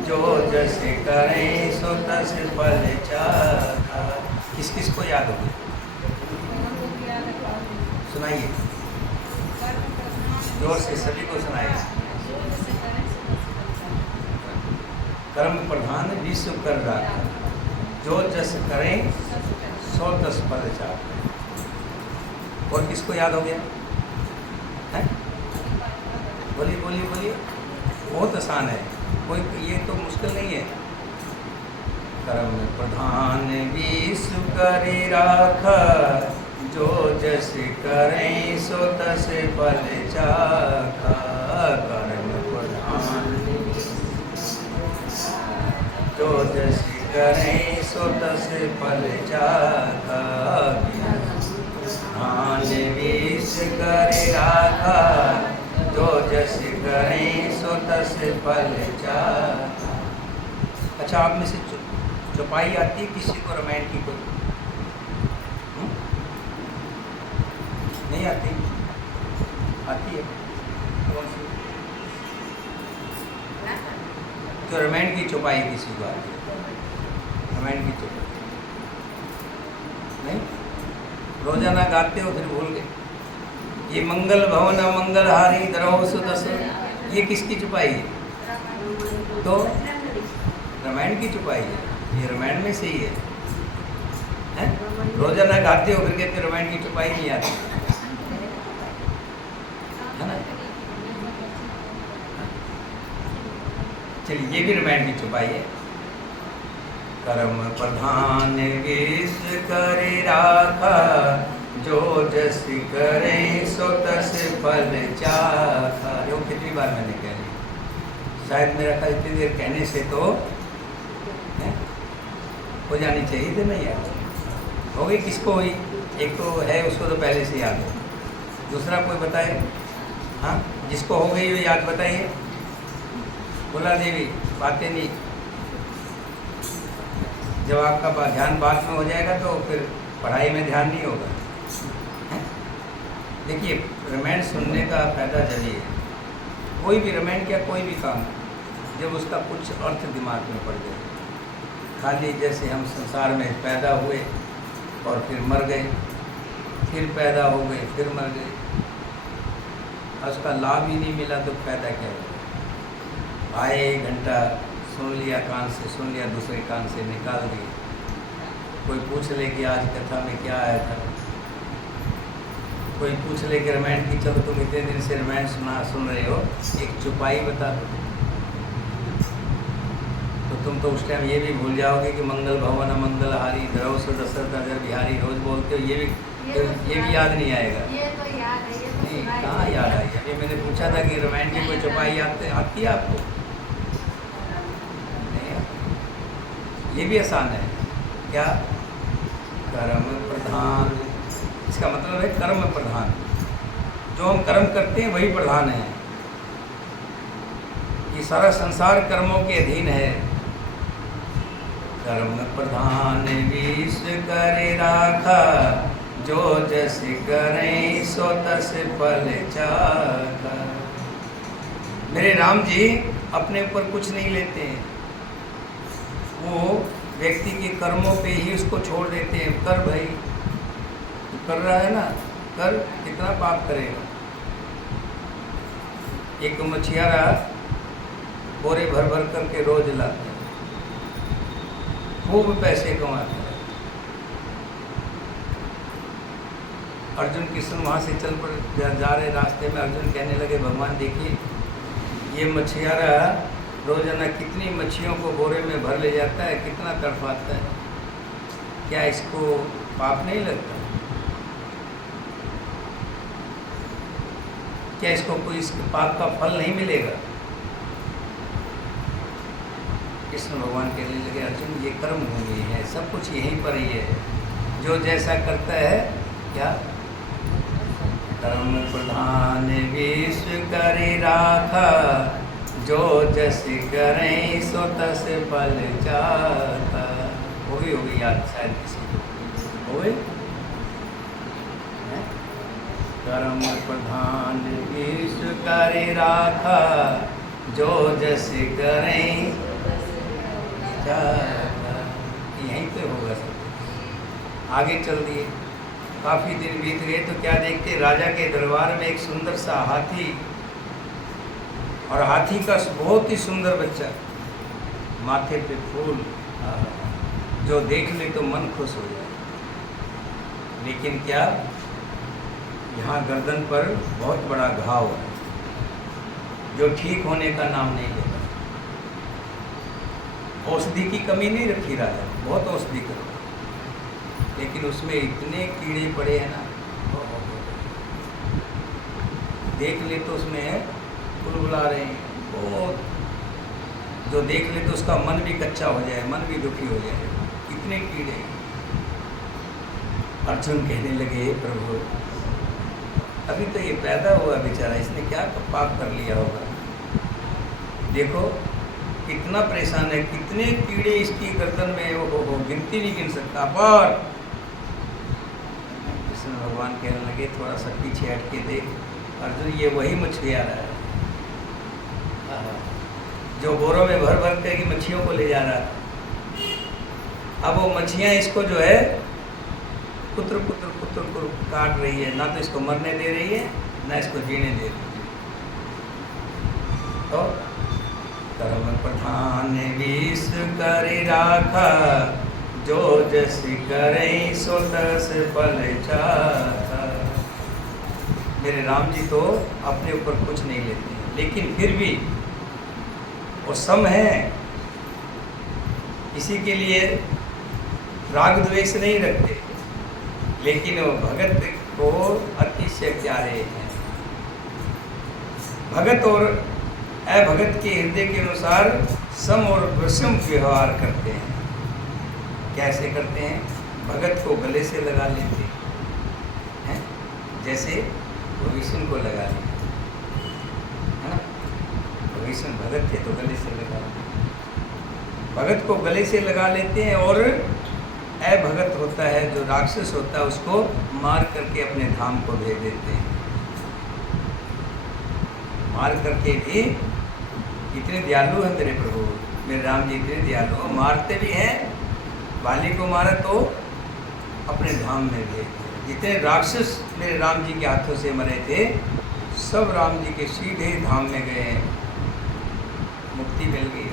जो जस करें सो तस फल चाखा। किस किस को याद होगी? सुनाइए जोर से, सभी को सुनाइए। कर्म प्रधान विश्व कर राखा, जो जस करें सो तस फल चाखा। और किसको याद हो गया है? बोलिए बोलिए बोलिए। बहुत आसान है, कोई ये तो मुश्किल नहीं है। कर्म प्रधान विश्व करे राखा, जो जस करें सो तस फल चाखा। कर्म प्रधान जो जस करें सो तस फल चाखा। प्रधान विश्व करे राखा, जो जस करें सो तस फल चाखा। अच्छा, आप में से चौपाई आती है किसी को? रामायण की कोई नहीं आती? आती है? कौन सी? तो रामायण की चौपाई किसी को आती है? रामायण की चौपाई नहीं? रोजाना गाते हो फिर भूल गए। ये मंगल भवन मंगल हारी द्रव सुदस, ये किसकी चौपाई है? तो रामायण की चौपाई है, ये रामायण में से ही है, हैं? रोजाना गाते हो फिर कहते रामायण की चौपाई नहीं आती, है ना? चलिए, ये भी रामायण की चौपाई है। कर्म प्रधान विश्व करे राखा, जो जस करे सो तस फल चाखा। यो कितनी बार मैंने कह ली, शायद मेरा ख्याल इतनी देर कहने से तो हो जानी चाहिए थी, नहीं याद हो गई? किसको हुई? एक तो है, उसको तो पहले से याद है। दूसरा कोई बताए? हाँ, जिसको हो गई वो याद बताइए। बोला देवी, बातें नहीं। जब आपका ध्यान बात में हो जाएगा तो फिर पढ़ाई में ध्यान नहीं होगा। देखिए, रामायण सुनने का फायदा जब ये है, कोई भी रामायण क्या कोई भी काम, जब उसका कुछ अर्थ दिमाग में पड़ जाए। खाली जैसे हम संसार में पैदा हुए और फिर मर गए, फिर पैदा हो गए, फिर मर गए, उसका लाभ ही नहीं मिला तो फायदा क्या हुआ? आए 1 घंटा सुन लिया, कान से सुन लिया, दूसरे कान से निकाल दिया। कोई पूछ ले कि आज कथा में क्या आया था, कोई पूछ ले कि रामायण की, चलो तुम इतने दिन से रामायण सुन रहे हो, एक चौपाई बता दो, तो तुम तो उस टाइम ये भी भूल जाओगे कि मंगल भवन मंगल हारी द्रव सो दशरथ नगर बिहारी, रोज बोलते हो, ये भी याद नहीं आएगा। ये तो याद है, ये तो नहीं, कहाँ याद आई? अभी मैंने पूछा था कि रामायण की कोई चौपाई आती है आपको? नहीं, ये भी आसान है। क्या? कर्म प्रधान, इसका मतलब है कर्म प्रधान, जो हम कर्म करते हैं वही प्रधान है। ये सारा संसार कर्मों के अधीन है। कर्म प्रधान विश्व करे राखा, जो जस करें सो तस फल चाखा। मेरे राम जी अपने ऊपर कुछ नहीं लेते हैं, वो व्यक्ति के कर्मों पे ही उसको छोड़ देते हैं। कर भाई, तो कर रहा है ना, कर, कितना पाप करेगा। एक मछियारा बोरे भर भर करके रोज लाते हैं, खूब पैसे कमाते हैं। अर्जुन कृष्ण वहाँ से चल पड़े, जा रहे रास्ते में अर्जुन कहने लगे, भगवान देखिए, ये मछियारा रोजाना कितनी मच्छियों को बोरे में भर ले जाता है, कितना तड़पाता है, क्या इसको पाप नहीं लगता? क्या इसको कोई इस पाप का फल नहीं मिलेगा? कृष्ण भगवान कहने लगे, अर्जुन ये कर्म भूमि है, सब कुछ यहीं पर ही है, जो जैसा करता है। क्या? कर्म प्रधान विश्व करे राखा, जो जस करें सो तस फल चाखा। हो गई याद शायद किसी को? हो गई? कर्म प्रधान विश्व करे राखा, जो जस करें यहीं पे होगा सब। आगे चल दिए, काफ़ी दिन बीत गए तो क्या देखते, राजा के दरबार में एक सुंदर सा हाथी, और हाथी का बहुत ही सुंदर बच्चा, माथे पे फूल, जो देख ले तो मन खुश हो जाए। लेकिन क्या, यहाँ गर्दन पर बहुत बड़ा घाव है, जो ठीक होने का नाम नहीं लेता। औषधि की कमी नहीं रखी राजा, बहुत औषधि करो, लेकिन उसमें इतने कीड़े पड़े हैं ना, देख ले तो उसमें बुलबुला रहे हैं बहुत, जो देख ले तो उसका मन भी कच्चा हो जाए, मन भी दुखी हो जाए, इतने कीड़े। अर्जुन कहने लगे, प्रभु अभी तो ये पैदा हुआ बेचारा, इसने क्या पाप कर लिया होगा, देखो कितना परेशान है, कितने कीड़े इसकी गर्दन में, वो गिनती नहीं गिन सकता। पर कृष्ण भगवान कहने लगे, थोड़ा सा पीछे हट के देख अर्जुन, ये वही मछलियाँ रहा है जो बोरों में भर भर के मच्छियों को ले जा रहा था। अब वो मच्छियाँ इसको जो है पुत्र पुत्र पुत्र को काट रही है, ना तो इसको मरने दे रही है, ना इसको जीने दे रही है। तो कर्म प्रधान विष करे राखा, जो जस करे सो तस फल चाखा। मेरे राम जी तो अपने ऊपर कुछ नहीं लेते, लेकिन फिर भी वो सम है, इसी के लिए राग द्वेष नहीं रखते, लेकिन वो भगत को अतिशय प्यारे हैं। भगत और अभगत के हृदय के अनुसार सम और विषम व्यवहार करते हैं। कैसे करते हैं? भगत को गले से लगा लेते हैं, जैसे विष्णु को लगा लिया है ना, विष्णु भगत थे तो गले से लगा लेते, भगत को गले से लगा लेते हैं। और अभगत होता है, जो राक्षस होता है, उसको मार करके अपने धाम को भेज देते हैं। मार करके भी इतने दयालु हैं तेरे प्रभु, मेरे राम जी इतने दयालु, मारते भी हैं, बाली को मारा तो अपने धाम में भेज दिया। जितने राक्षस मेरे राम जी के हाथों से मरे थे, सब राम जी के सीधे धाम में गए, मुक्ति मिल गई।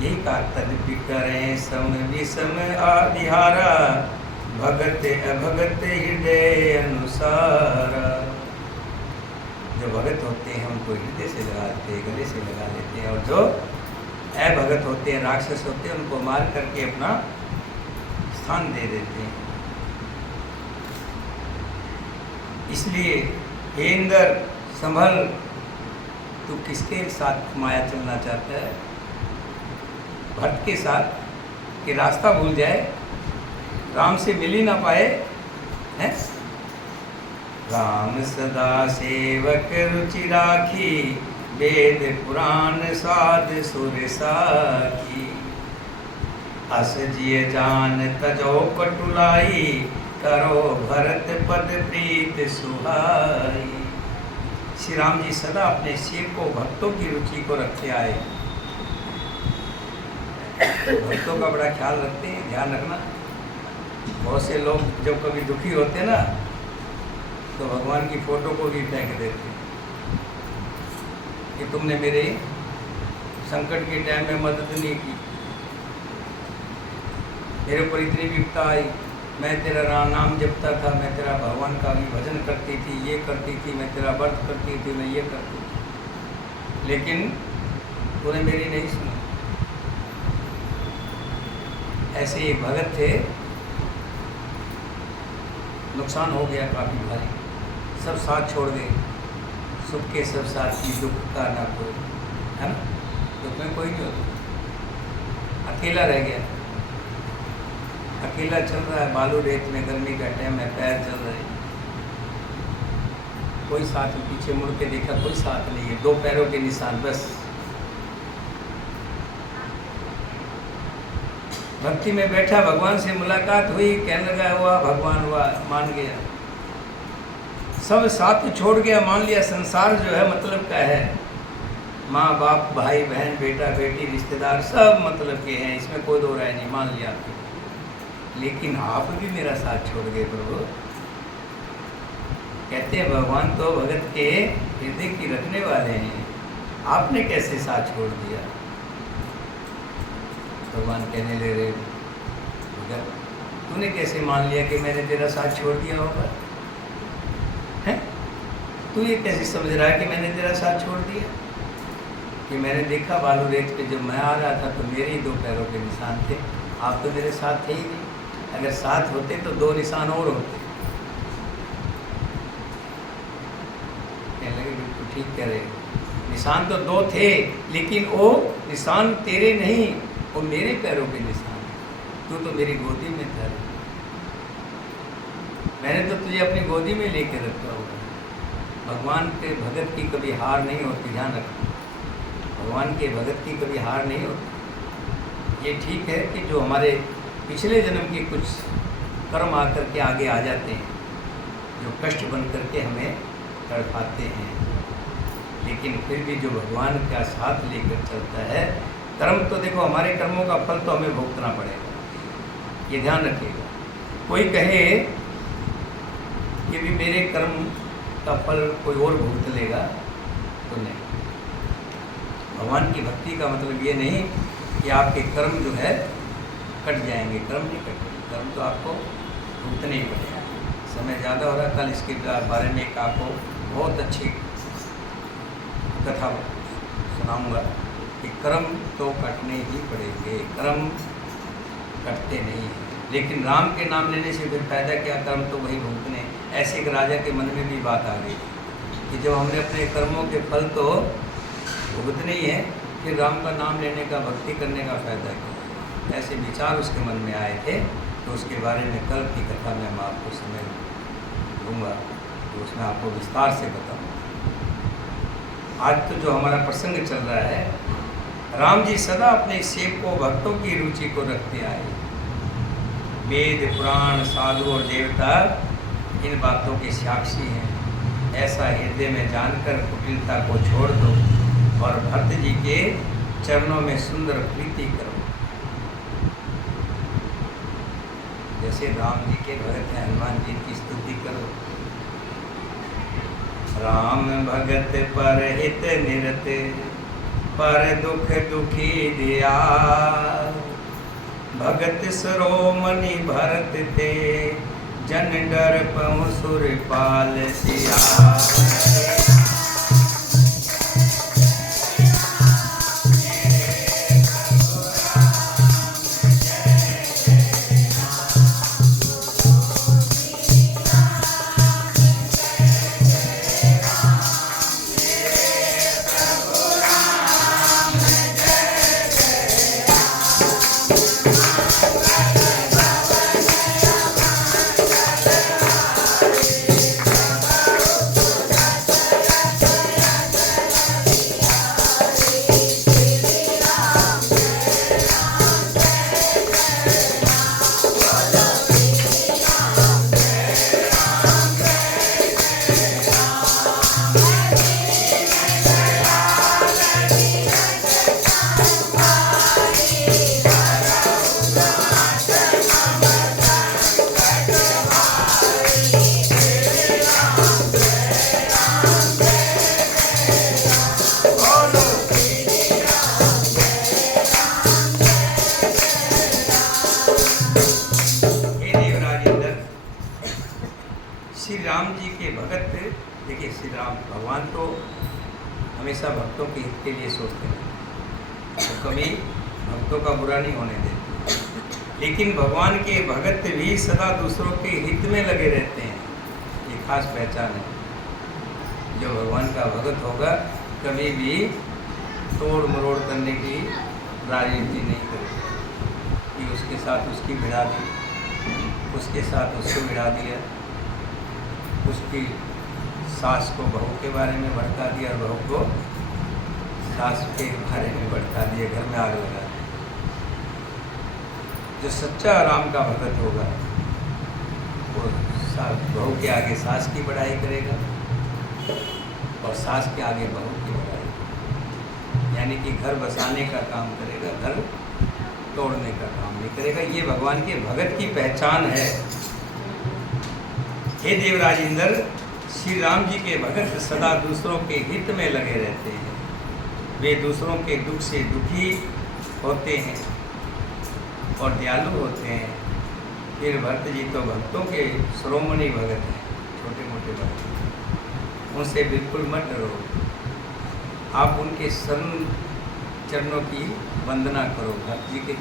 यही कर्तव्य करें सम विषम आदिहारा, भगत अभगत हृदय अनुसार। जो भगत होते हैं उनको हृदय से लगा लेते हैं, गले से लगा लेते हैं, और जो अभगत होते हैं, राक्षस होते हैं, उनको मार करके अपना स्थान दे देते हैं। इसलिए हे इंद्र संभल, तू किसके साथ माया चलना चाहता है? भक्त के साथ, कि रास्ता भूल जाए, राम से मिल ही ना पाए हैं? राम सदा सेवक रुचि राखी, वेद पुराण साध सुर साखी। अस जिय जान तजो पटुलाई, करो भरत पद प्रीत सुहाई। श्री राम जी सदा अपने सेवकों भक्तों की रुचि को रखते आए, भक्तों का बड़ा ख्याल रखते हैं। ध्यान रखना, बहुत से लोग जब कभी दुखी होते ना, तो भगवान की फोटो को भी फेंक देते कि तुमने मेरे संकट के टाइम में मदद नहीं की, मेरे ऊपर इतनी विपदा आई, मैं तेरा नाम जपता था, मैं तेरा भगवान का भी भजन करती थी, ये करती थी, मैं तेरा व्रत करती थी, मैं ये करती थी, लेकिन तूने मेरी नहीं सुनी। ऐसे एक भगत थे, नुकसान हो गया काफ़ी भारी, सब साथ छोड़ गए, सुख के सब साथी, दुख का ना कोई, है ना, दुख में कोई नहीं होता, अकेला रह गया, अकेला चल रहा है बालू रेत में, गर्मी का टाइम है, पैर चल रहे हैं, कोई साथ, पीछे मुड़ के देखा कोई साथ नहीं है, दो पैरों के निशान बस। भक्ति में बैठा, भगवान से मुलाकात हुई, कहने लगा हुआ भगवान हुआ, मान गया, सब साथ छोड़ गया, मान लिया संसार जो है मतलब का है, माँ बाप भाई बहन बेटा बेटी रिश्तेदार सब मतलब के हैं, इसमें कोई दो राय नहीं, मान लिया। लेकिन आप भी मेरा साथ छोड़ गए प्रभु। कहते हैं भगवान तो भगत के हृदय की रखने वाले हैं, आपने कैसे साथ छोड़ दिया। भगवान कहने ले रहे भगत, तूने कैसे मान लिया कि मैंने तेरा साथ छोड़ दिया होगा, है? तू ये कैसे समझ रहा है कि मैंने तेरा साथ छोड़ दिया? कि मैंने देखा बालू रेत पे जब मैं आ रहा था तो मेरे ही 2 पैरों के निशान थे, आप तो मेरे साथ थे ही नहीं। अगर साथ होते तो 2 निशान और होते। कहने लगे बिल्कुल ठीक कह रहे, निशान तो 2 थे, लेकिन वो निशान तेरे नहीं, वो मेरे पैरों के निशान। तू तो मेरी गोदी में था, मैंने तो तुझे अपनी गोदी में लेके रखा होगा। भगवान के भगत की कभी हार नहीं होती, ध्यान रखना, भगवान के भगत की कभी हार नहीं होती। ये ठीक है कि जो हमारे पिछले जन्म के कुछ कर्म आकर के आगे आ जाते हैं, जो कष्ट बन करके हमें तड़पाते हैं, लेकिन फिर भी जो भगवान का साथ लेकर चलता है, कर्म तो देखो हमारे कर्मों का फल तो हमें भुगतना पड़ेगा, ये ध्यान रखिएगा। कोई कहे कि भी मेरे कर्म का फल कोई और भुगत लेगा, तो नहीं। भगवान की भक्ति का मतलब ये नहीं कि आपके कर्म जो है कट जाएंगे, कर्म नहीं कटेंगे, कर्म तो आपको भुगतने ही पड़ेगा। समय ज़्यादा हो रहा, कल इसके बारे में एक आपको बहुत अच्छी कथा सुनाऊंगा कि कर्म तो कटने ही पड़ेंगे, कर्म कटते नहीं हैं। लेकिन राम के नाम लेने से फिर फायदा क्या, कर्म तो वही भुगतने। ऐसे एक राजा के मन में भी बात आ गई कि जब हमने अपने कर्मों के फल तो भुगतने ही है, फिर राम का नाम लेने का, भक्ति करने का फायदा क्या। ऐसे विचार उसके मन में आए थे, तो उसके बारे में कल की कथा में मैं आपको समय दूँगा, तो उसमें आपको विस्तार से बताऊँगा। आज तो जो हमारा प्रसंग चल रहा है, राम जी सदा अपने सेवकों भक्तों की रुचि को रखते आए। वेद पुराण साधु और देवता इन बातों के साक्षी हैं। ऐसा हृदय में जानकर कुटिलता को छोड़ दो और भक्त जी के चरणों में सुंदर प्रीति करो। जैसे राम जी के भगत हैं, हनुमान जी की स्तुति करो। राम भगत पर हित निरत, पर दुख दुखी दिया। भगत सरोमणि भरत थे, जन डर पहुँ सुरपाल सिया। भगवान तो हमेशा भक्तों के हित के लिए सोचते हैं, तो कभी भक्तों का बुरा नहीं होने देते। लेकिन भगवान के भगत भी सदा दूसरों के हित में लगे रहते हैं, ये खास पहचान है। जो भगवान का भगत होगा कभी भी तोड़ मरोड़ करने की राजनीति नहीं करेगा कि उसके साथ उसकी भिड़ा दी, उसके साथ उसको भिड़ा दिया, उसकी सास को बहू के बारे में भड़का दिया और बहू को सास के बारे में भड़का दिया, घर में आग लगा दिया। जो सच्चा राम का भगत होगा वो बहू के आगे सास की बड़ाई करेगा और सास के आगे बहू की बड़ाई, यानी कि घर बसाने का काम करेगा, घर तोड़ने का काम नहीं करेगा। ये भगवान के भगत की पहचान है। हे देवराज इंद्र, श्री राम जी के भगत सदा दूसरों के हित में लगे रहते हैं, वे दूसरों के दुख से दुखी होते हैं और दयालु होते हैं। फिर भरत जी तो भक्तों के श्रोमणी भगत हैं, छोटे मोटे भगत, उनसे बिल्कुल मत डरो। आप उनके चरणों की वंदना करो। भक्त जी के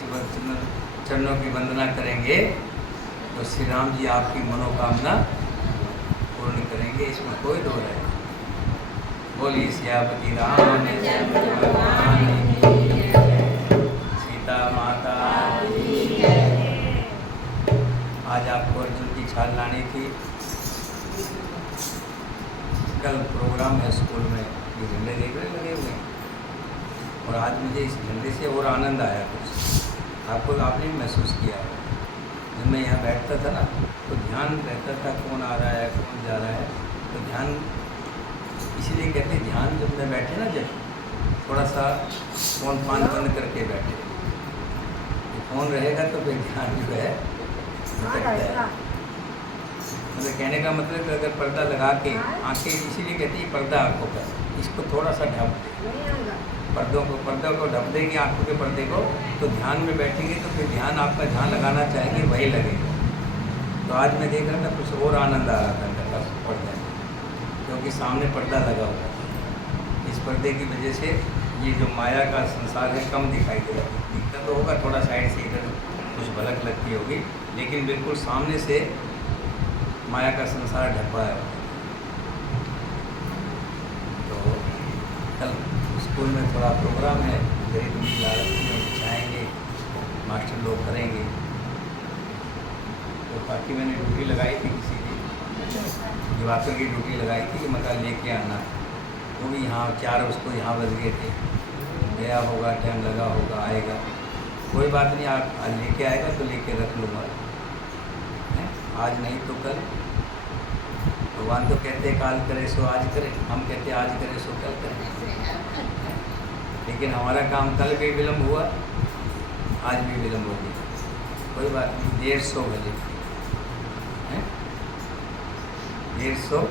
चरणों की वंदना करेंगे तो श्री राम जी आपकी मनोकामना पूर्ण करेंगे, इसमें कोई दो है। बोलिए सियापति रामचंद्र भगवान की जय, सीता माता की जय। आज आपको अर्जुन की छाल लानी थी। कल प्रोग्राम है स्कूल में, ये झंडे देख रहे लगे हुए हैं, और आज मुझे इस झंडे से और आनंद आया कुछ। आपने भी महसूस किया। जब मैं यहाँ बैठता था ना तो ध्यान रहता था कौन आ रहा है कौन जा रहा है, तो ध्यान इसीलिए कहते हैं ध्यान जब मैं बैठे ना, जब थोड़ा सा फ़ोन फान बंद करके बैठे, फ़ोन रहेगा तो फिर ध्यान जो है भटकता है। मतलब कहने का मतलब कि अगर पर्दा लगा के आंखें, इसीलिए कहती है पर्दा आंखों का, इसको थोड़ा सा ढक दे, पर्दों को ढक देंगे आंखों के पर्दे को, तो ध्यान में बैठेंगे तो फिर ध्यान आपका जहाँ लगाना चाहेंगे वही लगेगा। तो आज मैं देख रहा था कुछ और आनंद आ रहा था अंदर पर्दे में, क्योंकि सामने पर्दा लगा हुआ है। इस पर्दे की वजह से ये जो माया का संसार है कम दिखाई दे रहा है। दिखता तो होगा थोड़ा साइड से इधर कुछ भलक लगती होगी, लेकिन बिल्कुल सामने से माया का संसार ढका है। तो कल स्कूल में थोड़ा प्रोग्राम है, गरीब बिछाएँगे, मास्टर लोग करेंगे। तो बाकी मैंने ड्यूटी लगाई थी किसी की, दिवाकर की ड्यूटी लगाई थी कि मकान लेके आना, वो भी यहाँ 4 उसको यहाँ बज गए थे, गया होगा, टाइम लगा होगा, आएगा। कोई बात नहीं, आप आज लेके आएगा तो लेके रख लूँगा, आज नहीं तो कल। भगवान तो कहते हैं काल करे सो आज करे, हम कहते हैं आज करे सो कल करे। लेकिन हमारा काम कल भी विलम्ब हुआ, आज भी विलम्ब हो गया, कोई बात नहीं, 150 भले 150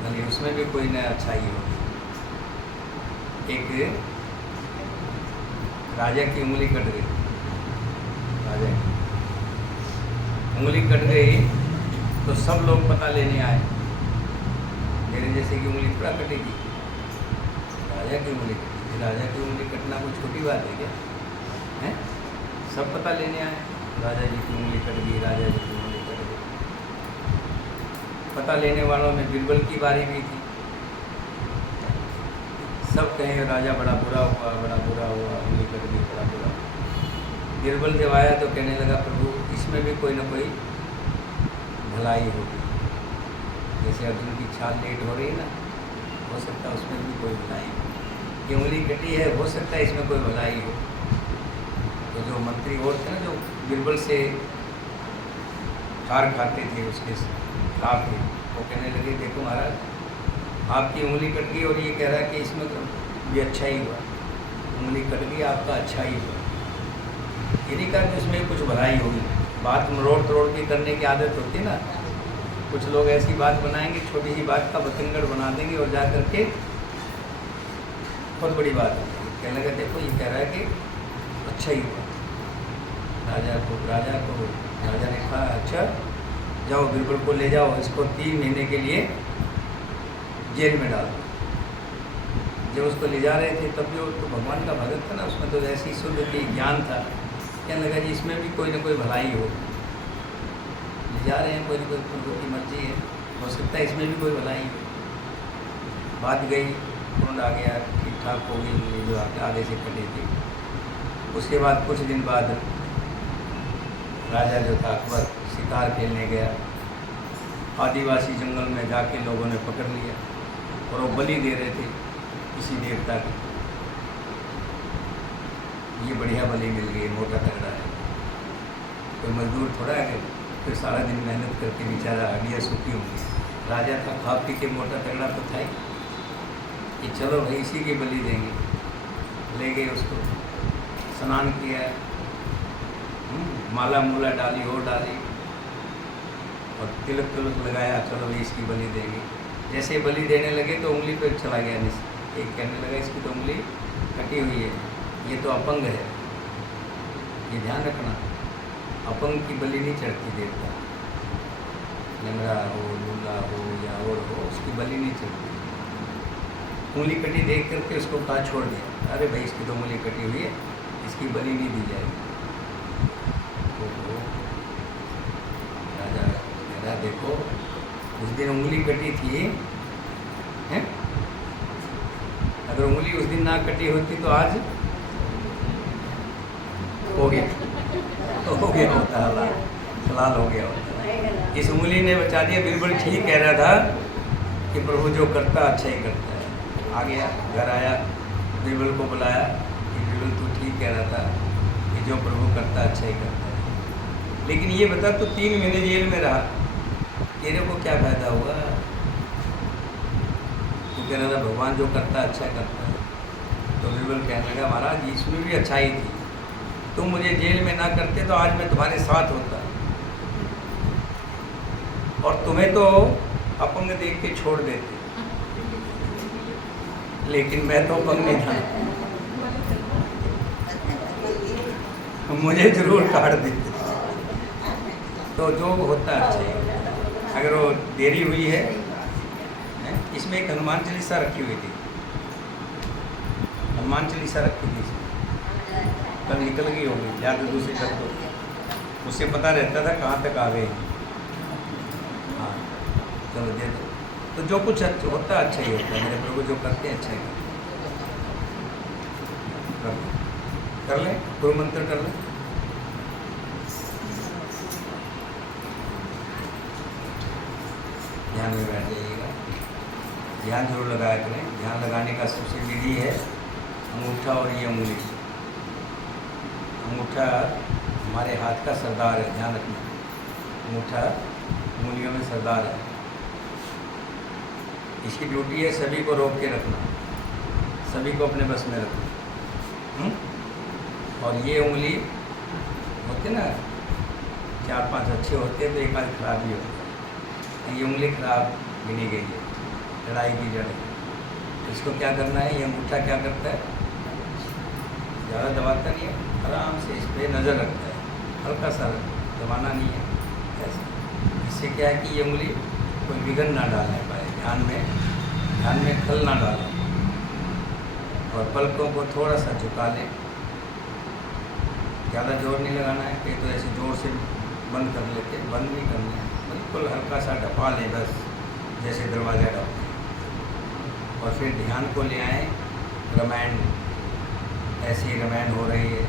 भले, उसमें भी कोई नया अच्छाई होगी। एक राजा की उंगली कट गई, राजा की उंगली कट गई तो सब लोग पता लेने आए, मेरे जैसे की उंगली थोड़ा कटेगी, राजा की उंगली कटी। राजा की उंगली कटना कोई छोटी बात है क्या? हैं? सब पता लेने आए, राजा जी की उंगली कट गई, राजा जी की उंगली कट गई। पता लेने वालों में बीरबल की बारी भी थी। सब कहें राजा बड़ा बुरा हुआ, बड़ा बुरा हुआ, उंगली कट गई, बड़ा बुरा हुआ। बीरबल जब आया तो कहने लगा प्रभु इसमें भी कोई ना कोई भलाई होगी। जैसे अर्जुन की छाल लेट हो रही है ना, हो सकता है उसमें भी कोई भलाई हो। ये उंगली कटी है, हो सकता है इसमें कोई भलाई हो। तो जो मंत्री और थे ना, जो बीरबल से खार खाते थे, उसके खिलाफ थे, वो कहने लगे देखो महाराज आपकी उंगली कट गई और ये कह रहा है कि इसमें भी अच्छा ही हुआ, उंगली कट गई आपका अच्छा ही हुआ। ये नहीं कहा कि उसमें कुछ भलाई होगी। बात मरोड़ तोड़ के करने की आदत होती है ना, कुछ लोग ऐसी बात बनाएंगे, छोटी सी बात का बतंगड़ बना देंगे और जा करके बहुत बड़ी बात होती है। कहने लगा देखो ये कह रहा है कि अच्छा ही हुआ। राजा ने कहा अच्छा जाओ बीरबल को ले जाओ, इसको 3 महीने के लिए जेल में डाल दो। जब उसको ले जा रहे थे तब भी वो तो भगवान का भगत था ना, उसमें तो ऐसी शुद्ध की ज्ञान था। कहने लगा जी इसमें भी कोई ना कोई भलाई हो, ले जा रहे हैं, कोई ना कोई प्रभु की मर्जी है, हो सकता है इसमें भी कोई भलाई हो। बात गई, कुंड आ गया, ठीक ठाक हो गई, जो आगे से कटी थी। उसके बाद कुछ दिन बाद राजा जो था अकबर शिकार खेलने गया, आदिवासी जंगल में जाके लोगों ने पकड़ लिया और वो बलि दे रहे थे किसी देवता की। ये बढ़िया बलि मिल गई, मोटा तगड़ा है। कोई मजदूर थोड़ा है फिर सारा दिन मेहनत करके बेचारा हड्डियाँ सूखी होंगी। राजा था, खा पी के मोटा तगड़ा तो था ही कि चलो भाई इसी की बलि देंगे। ले गए उसको, स्नान किया, माला मूला डाली, और डाली और तिलक तिलक लगाया, चलो भाई इसकी बलि देंगे। जैसे बलि देने लगे तो उंगली पे चला गया निश। एक कहने लगा इसकी तो उंगली कटी हुई है, ये तो अपंग है, ये ध्यान रखना, अपंग की बलि नहीं चढ़ती देवता, लंगड़ा हो, लूला हो या और हो, उसकी बलि नहीं चढ़ती। उंगली कटी देख करके उसको कहा छोड़ दिया, अरे भाई इसकी तो उंगली कटी हुई है, इसकी बलि नहीं दी जाएगी। तो राजा कह रहा देखो उस दिन उंगली कटी थी हैं? अगर उंगली उस दिन ना कटी होती तो आज हो गया होता, हलाल हो गया होता। इस उंगली ने बचा दिया। बिल्कुल ठीक कह रहा था कि प्रभु जो करता अच्छा ही करता है। आ गया, घर आया, बिरबल को बुलाया कि बिरबल तू ठीक कह रहा था कि जो प्रभु करता अच्छा ही करता है, लेकिन ये बता तो 3 महीने जेल में रहा, तेरे को क्या फायदा हुआ? तो कह रहा था भगवान जो करता अच्छा करता है। तो बिरबल कहने लगा महाराज इसमें भी अच्छाई थी, तुम मुझे जेल में ना करते तो आज मैं तुम्हारे साथ होता, और तुम्हें तो अपंग देख के छोड़ देते, लेकिन मैं तो अपंग नहीं था, मुझे जरूर काट देते। तो जो होता अच्छा ही। अगर वो देरी हुई है, इसमें एक हनुमान चालीसा रखी हुई थी, हनुमान चालीसा रखी थी, कल निकल गई होगी या तो दूसरी कर दो, उससे पता रहता था कहाँ तक आ गए। हाँ चलो दे दो। तो जो कुछ होता अच्छा ही होता है, मेरे प्रभु जो करते हैं अच्छा ही कर लें, गुरु मंत्र कर लें। ध्यान में बैठ जाइएगा, ध्यान जरूर लगाया करें। ध्यान लगाने का सबसे विधि है अंगूठा और ये उंगली। अंगूठा हमारे हाथ का सरदार है, ध्यान रखना, अंगूठा उंगलियों में सरदार है। इसकी ड्यूटी है सभी को रोक के रखना, सभी को अपने बस में रखना। और ये उंगली होती ना, 4-5 अच्छे होते हैं तो एक आध खराब भी होता है। ये उंगली खराब गिनी गई है, लड़ाई की जड़ है। इसको क्या करना है, ये अंगूठा क्या करता है, ज़्यादा दबाता नहीं है, आराम से इस पर नज़र रखता है, हल्का सा दबाना नहीं है ऐसे। इससे क्या है कि ये उंगली कोई विघन ना डालने पाए, ध्यान में खल ना डालें, और पलकों को थोड़ा सा झुका लें। ज़्यादा जोर नहीं लगाना है, कहीं तो ऐसे जोर से बंद कर लेते, बंद नहीं करना है, बिल्कुल हल्का सा ढपा लें बस, जैसे दरवाज़ा ढपते हैं। और फिर ध्यान को ले आएँ, रामायण, ऐसी रामायण हो रही है,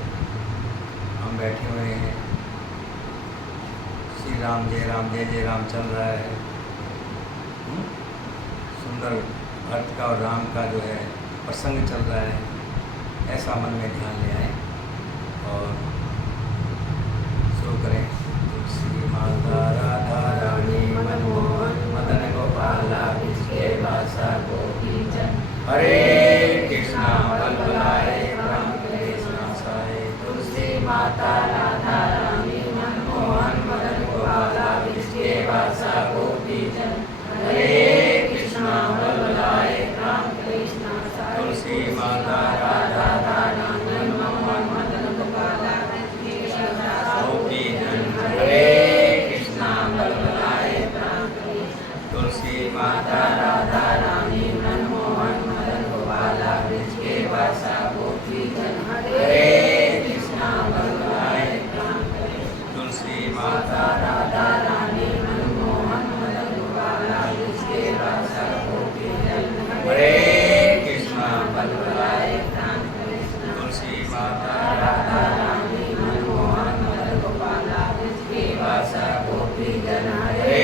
हम बैठे हुए हैं, श्री राम जय जय राम चल रहा है, सुंदर भरत का और राम का जो है प्रसंग चल रहा है, ऐसा मन में ध्यान ले आए और शुरू करें। तुलसी माता राधा रानी मनमोहन मदन गोपाला विजय वासा गोपी जन, हरे कृष्णा बलबलाए राम कृष्ण नाशाय। तुलसी माता राधा रानी मनमोहन मदन गोपाला विजय वासा गोपी जन, हरे कृष्णा बलबलाए राम कृष्ण नाशाय। तुलसी माता राधा रानी मनमोहन मदन गोपाला विजय वासा गोपी जन, हरे कृष्णा बलबलाए राम कृष्ण। तुलसी माता राधा रानी मनमोहन मदन गोपाला विजय वासा गोपी जन, हरे कृष्णा बलबलाए राम कृष्ण। तुलसी माता राधा रानी मनमोहन मदन गोपाला विजय वासा गोपी जन, हरे कृष्णा बलबलाए राम कृष्ण। तुलसी माता राधा रानी मनमोहन मदन गोपाला विजय वासा गोपी जन, हरे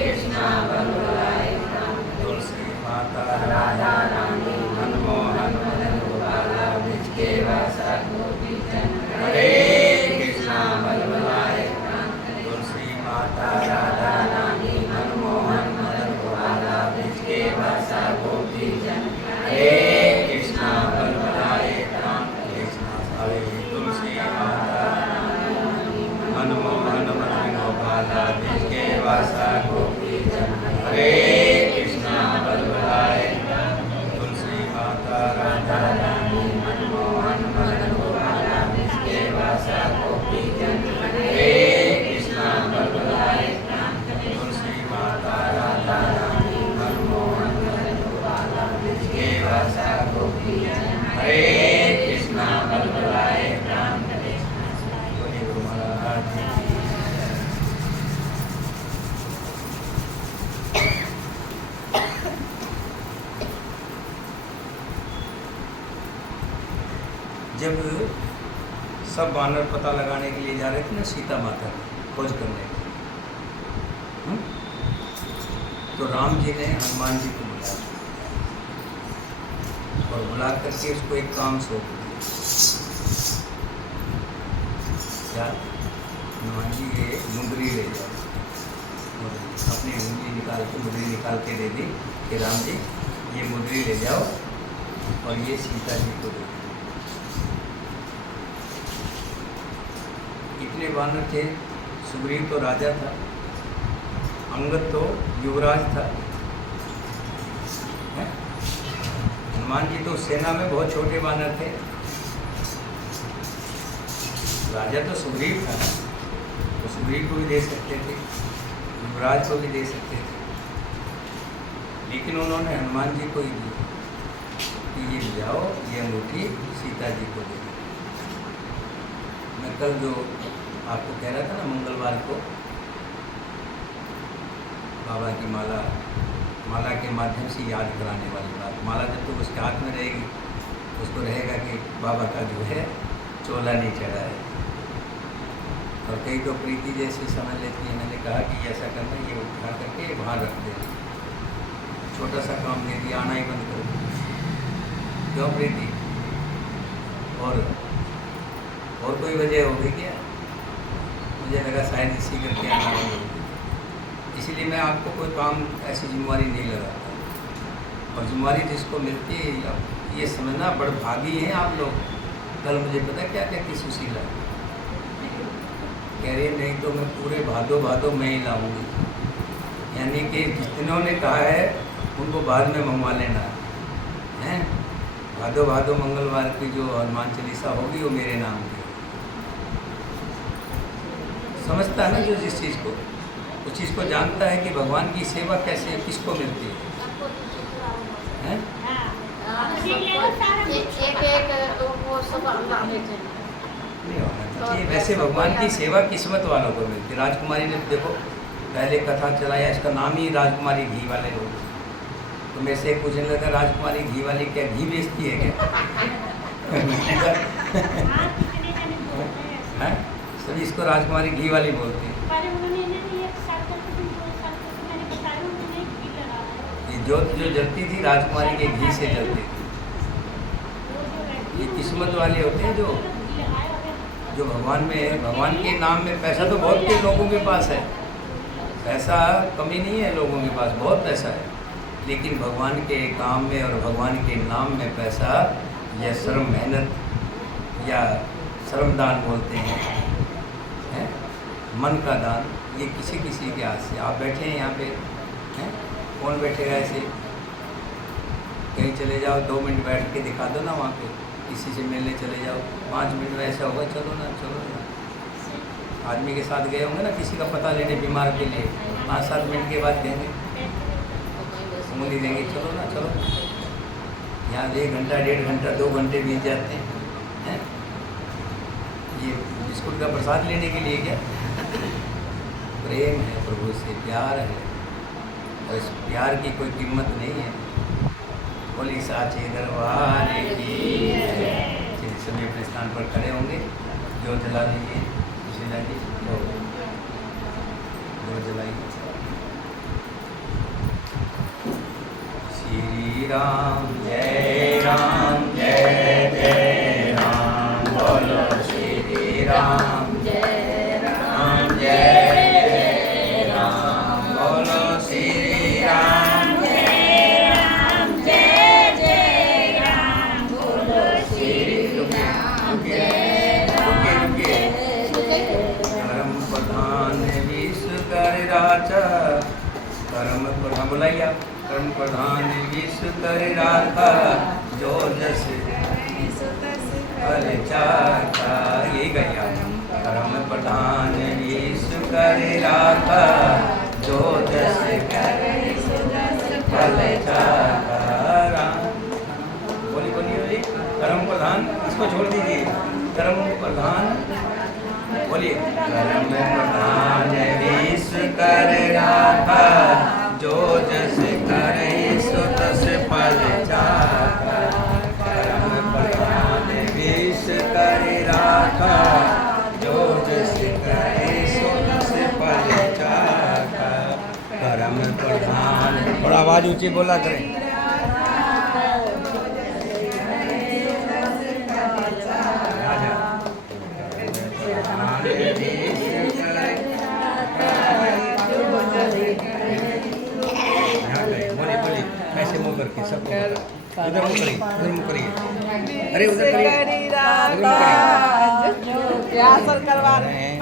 कृष्णा बलबलाए राम। तुलसी माता वासा गोपी जन हरे कृष्णा बलबलाय तुलसी माता राधा रानी मनमोहन मदन गोपाला जिसके वासा गोपी जन हरे कृष्णा बलबलाय तुलसी माता राधा रानी मनमोहन मदन गोपाला जिसके वासा गोपी जन हरे कृष्णा बलबलाय जब सब वानर पता लगाने के लिए जा रहे थे ना सीता माता खोज करने के, तो राम जी ने हनुमान जी को बुलाया और बुला करके उसको एक काम सौंप दिया। क्या? हनुमान जी ये मुंदरी ले जाओ, अपनी उंगली निकाल के मुंदरी निकाल के दे दी कि राम जी ये मुंदरी ले जाओ और ये सीता जी को दे। इतने वानर थे, सुग्रीव तो राजा था, अंगद तो युवराज था, हनुमान जी तो सेना में बहुत छोटे वानर थे। राजा तो सुग्रीव था, तो सुग्रीव को भी दे सकते थे, युवराज को भी दे सकते थे, लेकिन उन्होंने हनुमान जी को ही दी कि ये जाओ, ये अंगूठी सीता जी को दे। मैं कल जो आपको कह रहा था ना मंगलवार को बाबा की माला के माध्यम से याद कराने वाली बात। माला जब तक उसके हाथ में रहेगी उसको रहेगा कि बाबा का जो है चोला नहीं चढ़ा है। और कई तो प्रीति जैसे समझ लेती है, मैंने कहा कि ऐसा करना, ये उठा करके वहाँ रख देना, छोटा सा काम दे दिया, आना ही बंद कर दिया। क्यों प्रीति? और कोई वजह होगी क्या? मुझे लगा शायद इसी करके आना होगी, इसीलिए मैं आपको कोई काम ऐसी जिम्मेवारी नहीं लगाता। और जिम्मेवारी जिसको मिलती है ये समझना बड़ भागी हैं आप लोग। कल मुझे पता क्या क्या की सुशीला कह रही, नहीं तो मैं पूरे भादो मैं ही लाऊंगी, यानी कि जितनों ने कहा है उनको बाद में मंगवा लेना है। भादो मंगलवार की जो हनुमान चालीसा होगी वो मेरे नाम की। समझता है ना जो जिस चीज़ को, उस चीज़ को जानता है कि भगवान की सेवा कैसे किसको मिलती है, हैं? नहीं होना चाहिए। वैसे भगवान की सेवा किस्मत वालों को मिलती है। राजकुमारी ने देखो पहले कथा चलाया, इसका नाम ही राजकुमारी घी वाले लोग। तो मेरे से पूछने लगा राजकुमारी घी वाली क्या घी बेचती है क्या? सभी इसको राजकुमारी घी वाली बोलती है। ये ज्योत जो जलती थी राजकुमारी के घी से जलती थी। ये किस्मत वाले होते हैं जो भगवान में है। भगवान के नाम में पैसा तो बहुत के लोगों के पास है, पैसा कमी नहीं है, लोगों के पास बहुत पैसा है, लेकिन भगवान के काम में और भगवान के नाम में पैसा या श्रम मेहनत या श्रमदान बोलते हैं, मन का दान, ये किसी के हाथ से। आप बैठे हैं यहाँ पे, हैं? कौन बैठेगा ऐसे? कहीं चले जाओ, 2 मिनट बैठ के दिखा दो ना वहाँ पे, किसी से मिलने चले जाओ, 5 मिनट में ऐसा होगा, चलो ना। आदमी के साथ गए होंगे ना किसी का पता लेने बीमार के लिए, 5-7 मिनट के बाद कहेंगे, उंगली देंगे, चलो ना चलो। यहाँ 1 घंटा 1.5 घंटा 2 घंटे बीत जाते हैं। ये बिस्कुट का प्रसाद लेने के लिए क्या? प्रेम है प्रभु से, प्यार है, और इस प्यार की कोई कीमत नहीं है। बोली साचे दरबार की। चलिए सभी अपने स्थान पर खड़े होंगे, जो जला लीजिए सुशीला जी, जो जलाइए। श्री राम जय राम, जय जय राम, बोलो श्री राम जय राम, जय जय राम, बोलो श्री राम जय राम, जय जय राम, बोलो श्री राम जय राम, रुके धर्म प्रधान विश्व कर राजा कर्म प्रधान बुलाइए कर्म प्रधान विश्व कर राखा जो जस फल चाखा। ये गया कर्म प्रधान विश्व कर राखा जो जस फल चाखा। बोलिए बोलिए कर्म प्रधान इसको छोड़ दीजिए। कर्म प्रधान बोलिए कर्म प्रधान विश्व कर राखा जो जस करे सो तस फल चाखा। कर्म प्रधान विश्व कर राखा जो जस करे सो तस फल चाखा। कर्म प्रधान थोड़ा आवाज ऊंची बोला करें। ऐसे मुंह करके सब उधर मुंह करिए उधर मुंह करिए। अरे उधर करिए क्या सर करवा रहे हैं।